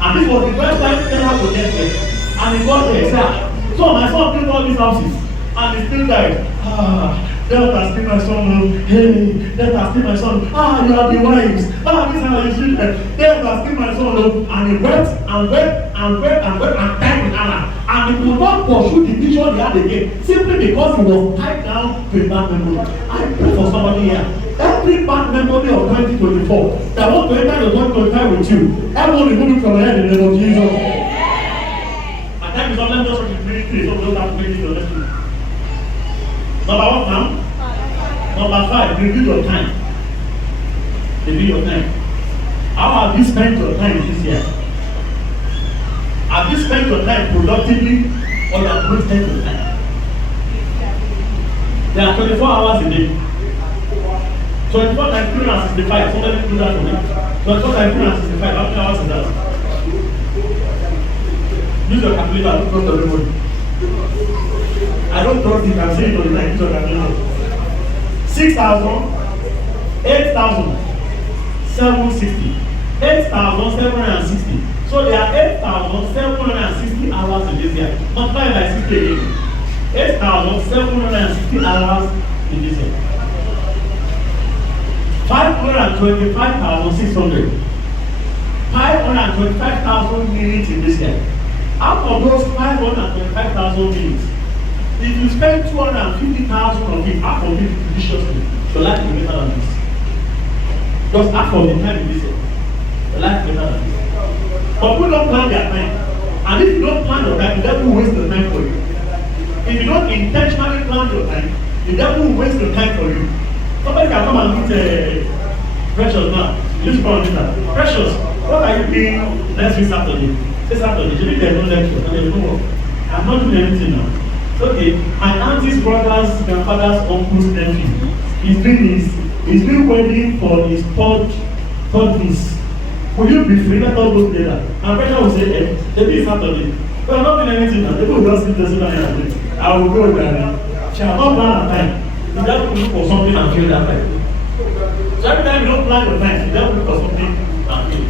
And this was the first time Terah was get there. And he got there, sir. So my son built all these houses. And he still died. Death has killed my son. Hey, death has killed my son. You are the wives. These are the children. Death has killed my son. And he wept and wept and tied with Anna. And he could not pursue the vision he had again simply because he was tied down to a bad memory. I pray for somebody here. Every bad memory of 2024 that wants to enter the 2025 with you, everyone remove it from your head in the name of Jesus. At times, sometimes just want to pray through, so we don't have to pray it honestly. Number one now. Number 5, review your time. Review your time. How have you spent your time this year? Have you spent your time productively or you have wasted your time? There are 24 hours a day. 24 times 365. Somebody do that for me. 24 times 365. How many hours is that? Use your calculator. I don't trust everybody. I don't trust it. I'm saying it on the line. Use your calculator. 6,000, 8,000, 760, 8,760. So there are 8,760 hours in this year. Multiply by 60 again. 8,760 hours in this year. 525,600. 525,000 minutes in this year. Out of those 525,000 minutes, if you spend 250,000 of it, half of it judiciously, your life will be better than this. Just half of the time in this year, your life will be better than this. But people don't plan their time. And if you don't plan your time, the devil will waste the time for you. If you don't intentionally plan your time, the devil will waste the time for you. Somebody can come and meet Precious now. Just come and meet her. Precious, what are you doing next week Saturday? Say Saturday, you need to no lecture, and there's no work. I'm not doing anything now. Okay, my auntie's brother's grandfather's uncle's nephew. He's doing wedding for his third niece. Will you be free? Let us go together. And Precious will say, hey, maybe it's Saturday. But I'm not doing anything now. People will just sit there and I will go there. She has not planned her time. You have to look for something and feel that time. So every time you don't plan your time, you have to look for something and feel it.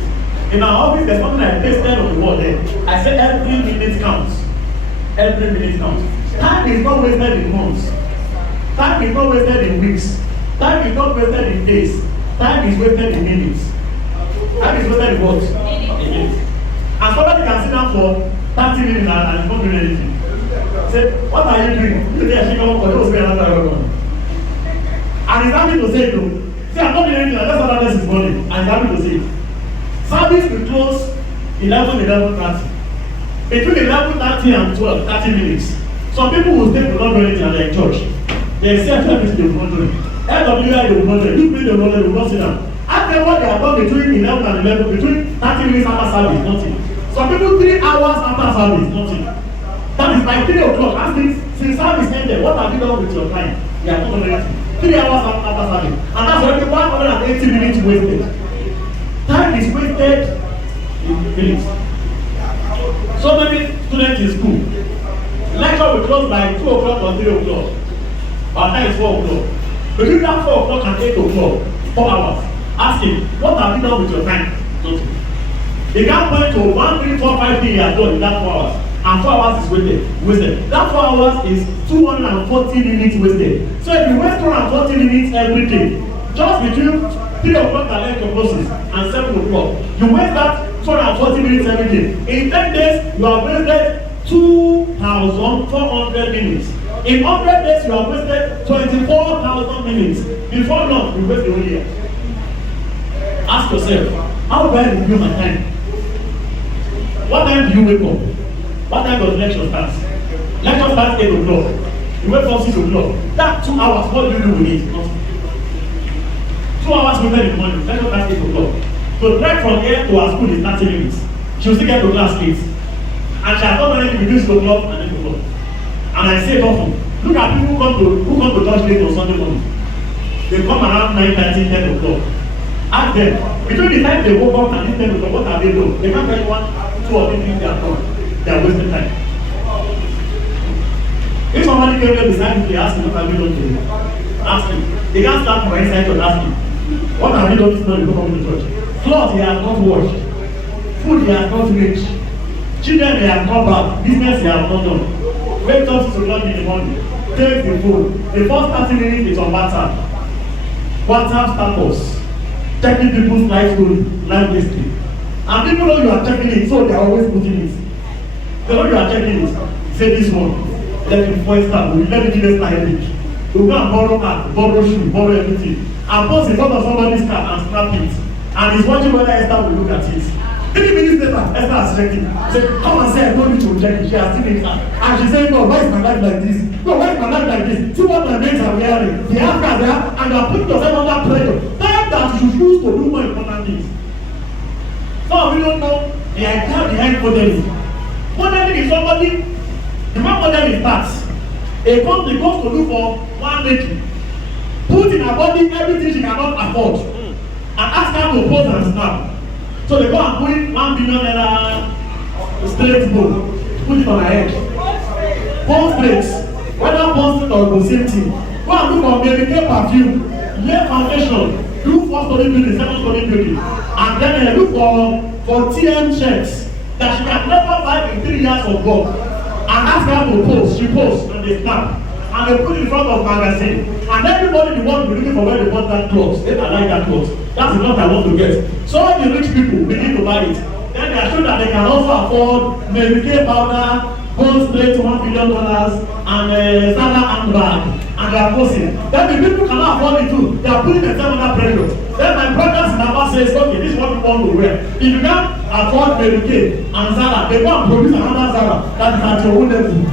In our office, there's something I pasted on the wall there. I said every minute counts. Every minute counts. Time is not wasted in months. Time is not wasted in weeks. Time is not wasted in days. Time is wasted in minutes. Time is wasted in what? In minutes. And somebody can sit down for 30 minutes and it's not doing anything. Say, what are you doing? You say, I should for those who are not. And he's happy to say no. See, I'm not doing anything. That's what that is morning. And he's happy to say it. Service will close 11:30. Between 11:30 and 30 minutes. Some people will stay for not doing anything and they're in church. They say everything they will not do it. LWI they will not do it. You bring the knowledge, they will not sit down. After what they have done between 11 and 11, between 30 minutes after service, nothing. Some people 3 hours after service, nothing. That is by 3 o'clock. Ask me, since service ended, what have you done with your time? You have not done anything. 3 hours after service. And that's already 180 minutes wasted. Time is wasted in minutes. So many students in school. Lecture will close by 2 o'clock or 3 o'clock. Our time is 4 o'clock. Between that 4 o'clock and 8 o'clock, 4 hours. Ask him, what have you done with your time? Nothing. They can't point to 1, 3, 4, 5 things he has done in that 4 hours. And 4 hours is wasted. That 4 hours is 240 minutes wasted. So if you waste 240 minutes every day, just between 3 o'clock and 8 o'clock and 7 o'clock, you waste that 240 minutes every day. In 10 days, you have wasted 2,400 minutes. In 100 days, you have wasted 24,000 minutes. Before long, you waste the whole year. Ask yourself, how do I review my time? What time do you wake up? What time does lecture start? Lecture starts 8 o'clock. You wake up 6 o'clock. That 2 hours, what do you do with it? Nothing. 2 hours later in the morning, lecture starts 8 o'clock. So drive from here to our school is 30 minutes. She will still get to class 8. And she has not done anything between 6 o'clock and 8 o'clock. And I say it often. Look at people who come to church late on Sunday morning. They come around 9:30, 10 o'clock. Ask them, between the time they woke up and 10 o'clock, what have they done? They can't tell you 1, 2 or 3 things they have done. They are wasting time. If somebody came there beside you, they ask him, what have you done today? Ask him. They can't start from inside and ask him, what have you done this morning before coming to church? Clothes he has not washed. Food he has not made. Children they have not back. Business they have not done. Wake up 6 o'clock in the morning. Take the phone. The first 30 minutes is on WhatsApp. WhatsApp status. Checking people's life story, life history. And people know you are checking it, so they are always putting it. They know you are checking it. Say this one, let me first start, let me give us headache. We go and borrow car, borrow shoe, borrow everything. And post in front of somebody's car and snap it. And he's watching whether Esther will look at it. 3 minutes later, Esther has checked it. Say, come and say I told you to check it. She has seen it. And she said, no, why is my life like this? No, why is my life like this? See what my mates are wearing. They have cars there, and you are putting yourself under pressure. Time that you should use to do more important things. Some of you don't know the idea behind modeling. Modeling is somebody, the man modeling starts. A company goes to look for one lady, put in her body everything she cannot afford, and ask her to pose and snap. So they go and put $1 billion straight bow, put it on her head. Pose straight, whether pose straight or the same thing. Go and look for Mary Kay perfume, lay foundation, do 4-story building, 7-story building, and then look for TM checks that she can never buy in 3 years of work, and ask her to pose. She pose and they snap. And they put it in front of magazine. And everybody in the world will be looking for where they bought that clothes. They I like that clothes. That's what I want to get. So all the rich people begin to buy it. Then they are sure that they can also afford Mary Kay powder, gold straight $1 billion, and Salau handbag. And they are posting. Then the people cannot afford it too. They are putting themselves under pressure. Then my brothers in Abba says, okay, this is what we want to wear. If you can't afford Mary Kay and Salau, they go and produce another Salau that is at your own level.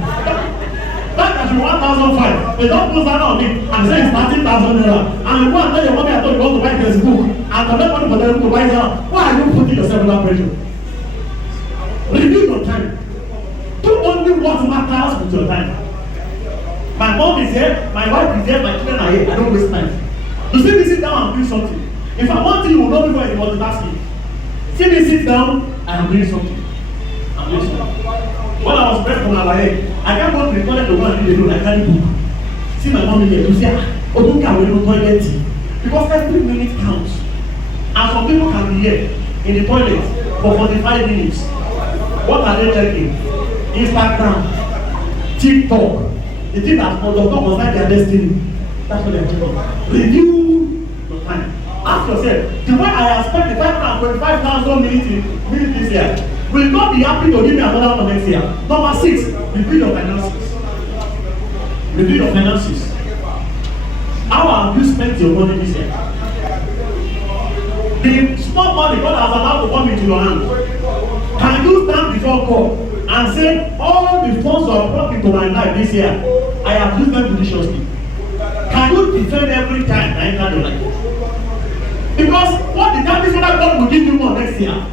That is 1,005. They don't put that on it and say it's 30,000 naira. And you go and tell your mommy I thought you want to buy this book and collect money for them to buy that. Why are you putting yourself under pressure? Review your time. Do only what matters with your time. My mom is here, my wife is here, my children are here. I don't waste time. You see me sit down and do something. If I want to, you will know before you multitasking. See me sit down, I am doing something. I'm doing something. When I was pressed on my head, I can't go to the toilet to go and read the room. I can't book. See my mom here, you say, oh, don't come with no toilet. Because every minute counts. And some people can be here in the toilet for 45 minutes. What are they checking? Instagram, TikTok, the thing that does not concern their destiny. That's what they're checking. Review your time. Ask yourself, the way I have spent the 525,000 minutes this year, will not be happy to give me another one next year. Number 6, review your finances. Review your finances. How have you spent your money this year? The small money God has allowed to come into your hand. Can you stand before God and say, all the funds that brought into my life this year, I have used them judiciously? Can you defend every time I enter your life? Because what determines whether God will give you more next year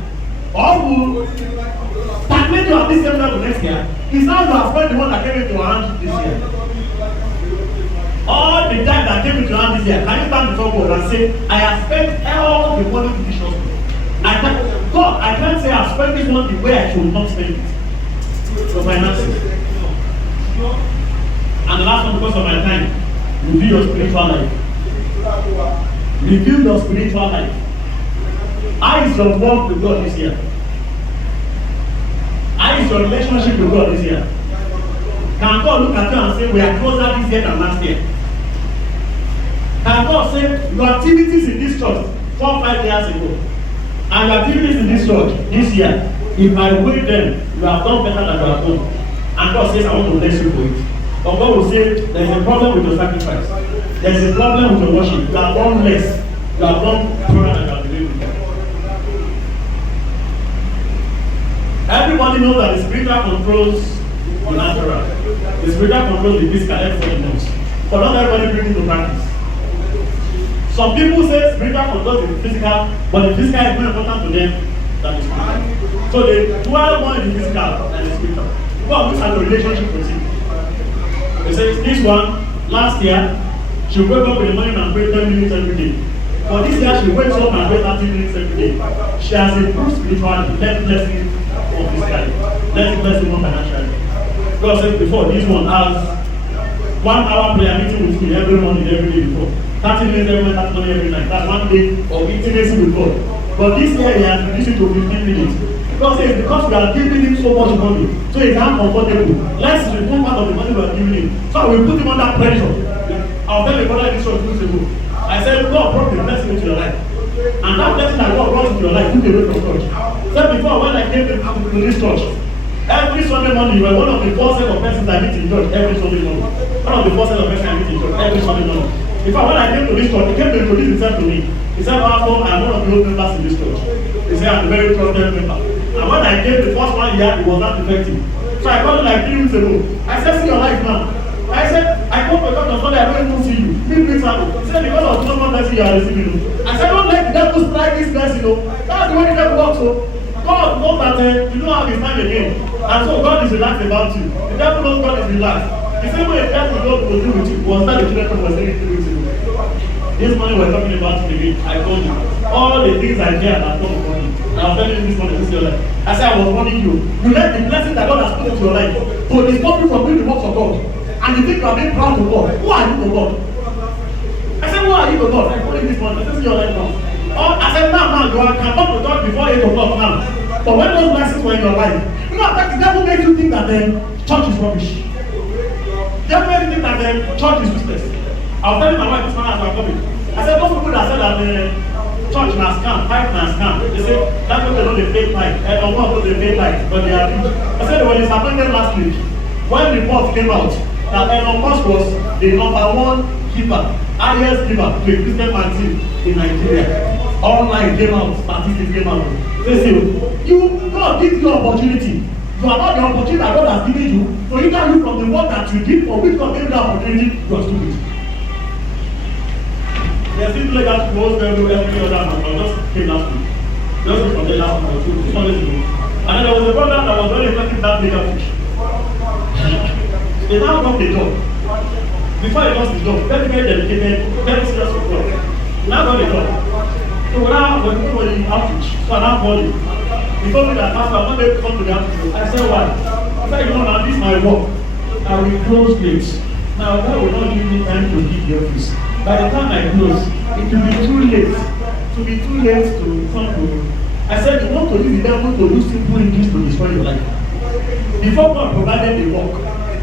or will stagnate you at this same level next year is how you have spent the one that came into your hand this year. All the time that came into your hand this year, can you stand before God and say, I have spent all the money judiciously? God, I can't say I have spent this money the way I should not spend it. So finances. And the last one, because of my time, review your spiritual life. Review your spiritual life. How is your walk with God this year? How is your relationship with God this year? Can God look at you and say, we are closer this year than last year? Can God say, your activities in this church 4-5 years ago, and your activities in this church this year, if I weigh them, you have done better than you have done. And God says, I want to bless you for it. But God will say, there is a problem with your sacrifice. There is a problem with your worship. You have done less. You have done poorer than you have been able. Everybody knows that the spiritual controls the natural. The spiritual controls the physical. Everybody knows. But not everybody brings it to practice. Some people say spiritual controls the physical, but the physical is more important to them than the spiritual. So they dwell more in the physical than the spiritual. God looks at the relationship with him. He says, this one, last year, she wake up in the morning and pray 10 minutes every day. For this year, she wakes up and prays 30 minutes every day. She has improved spiritually. Let's bless him of this time. Let's bless him financially. God said before, this one has 1 hour prayer meeting with me every morning, every day before. 30 minutes every night, 30 minutes every night. That's 1 day of intimacy with God. But this year, he has reduced it to 15 minutes. God says, because we are giving him so much money, so he's uncomfortable. Let's remove part of the money we are giving him. So we put him under pressure. I'll tell you brother this was 2 years ago. I said, God, probably bless him into your life. And that blessing that God brought into your life took away from church. So before, when I came to this church, every Sunday morning, you were one of the first set of persons I meet in church every Sunday morning. One of the first set of persons I meet in church every Sunday morning. In fact, when I came to this church, he came to introduce himself to me. He said, "Welcome, I'm one of the old members in this church." He said, "I'm a very trusted member." And when I came the first 1 year, it was not effective. So I called him like 3 weeks ago. I said, "See your life now." I said, "I come to church on Sunday, I don't even see you. Please bring something." He said, "Because of so much blessing you are receiving." I said, "Don't let the devil strike this blessing, That's the way the devil works, God knows that you don't have his time again. And so God is relaxed about you. The devil knows God is relaxed. The same way God will do with you was that the children was saying 3 weeks ago. This morning we're talking about it again. I told you. All the things I hear that come upon you. And I'm telling you this morning, this is your life. I said I was warning you. You let the blessing that God has put into your life to stop you from doing the works of God. And you think you are being proud to God. Who are you to God? I said, "Who are you to God?" I told you this morning. This is your life now. I said, now, you can come to church before 8 o'clock now. But when those blessings were in your life, you know, the devil makes you think that church is rubbish. The devil makes you think that church is useless. I was telling my wife this morning as I was coming. I said, those people that said that church na scam, pipe na scam, they say, that's what they know they fake pipe. And one of they fake pipe, but they are rich. I said, they were disappointed last week when the report came out that Elon Musk was the #1 giver, highest giver to a Christian man in Nigeria. Online came out, statistics came out. They say, God gives you opportunity. You are not the opportunity that God has given you. So you can look from the work that you did for which God gave you the opportunity, you are stupid. There's still like that close every other month. I just came last week. Just from the last month, 2 Sundays ago. And then there was a brother that was very effective that bigger fish. They now got the job. Before he lost his job, very dedicated, very serious with God. He now got the job. So when we were in outreach, so I now called him. He told me that, "Pastor, I'm not able to come to the outreach." I said, "Why?" I said, "You know, now this is my work. I will close late. Now that will not give me time to leave the office. By the time I close, it will be too late. It will be too late to come to." I said, "You want to use the devil to use simple English to destroy your life. Before God provided the work,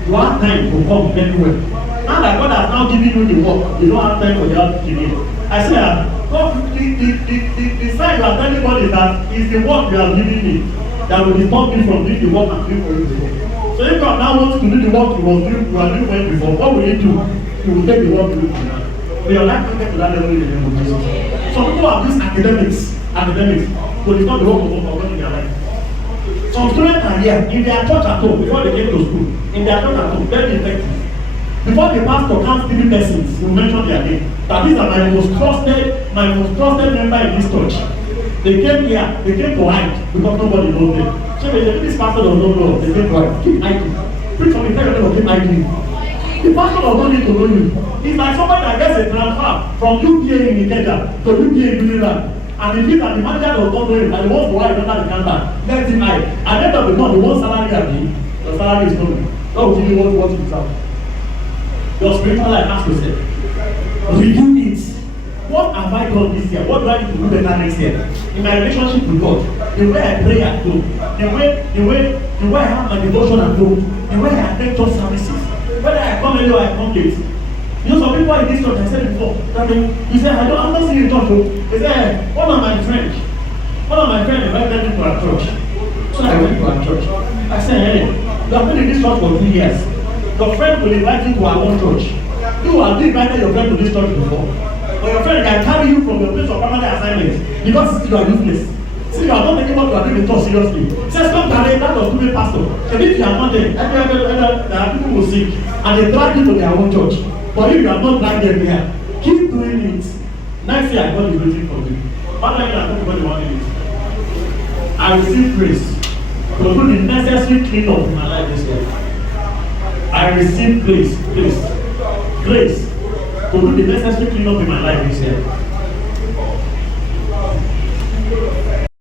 you have time to come anywhere. Now that God has now given you the work, you don't have time for the outreach." I said, God, the sign you are telling God is that is the work you are giving me that will stop me from doing the work I'm doing for you before. So if God now wants to do the work you are doing well before, what will you do? You will take the work you do now. But your life will get to that level in the name of Jesus. Some people have these academics, so it's not the work of God in their life. Some students are here in their church at home before they came to school. In their church at home, very effective. Before the pastor counts 3 persons, you mention their name. That these are my most trusted member in this church. They came here, they came to hide because nobody knows them. So they say, "This pastor does not know." They came to hide. Keep hiding. Preach from the tell them to keep hiding. The pastor does not need to know you. It's like somebody that gets a transfer from UPA in Ikeja to UPA in Uniland. And he feels that the manager does not know him and he wants to hide under the counter. Let him hide. At the end of the month, the one salary at me, the salary is coming. God will give you what you deserve. Your spiritual life has to say, review it. What have I done this year? What do I need to do better next year? In my relationship with God, the way I pray at home, the way I have my devotion at home, the way I attend church services, whether I come early or I come late. You know, some people in this church, I said before, that you say, I'm not seeing you church. They say, one of my friends invited me to our church. So I went to our church. I said, "Hey, you have been in this church for 3 years. Your friend will invite you to our own church. You have invited your friend to this church before. But your friend can carry you from your place of permanent assignment because you are useless. See, you are not taking what you are doing in church seriously. Say, "Stop carrying that of two pastor." So if you are not there, there are people who sick and they drag you to their own church. But if you are not dragged them here, keep doing it. Next year, God is waiting for you. What like that? Everybody wanted it. I receive grace to do the necessary clean up in my life this year. I receive grace to do the necessary clean up in my life this year.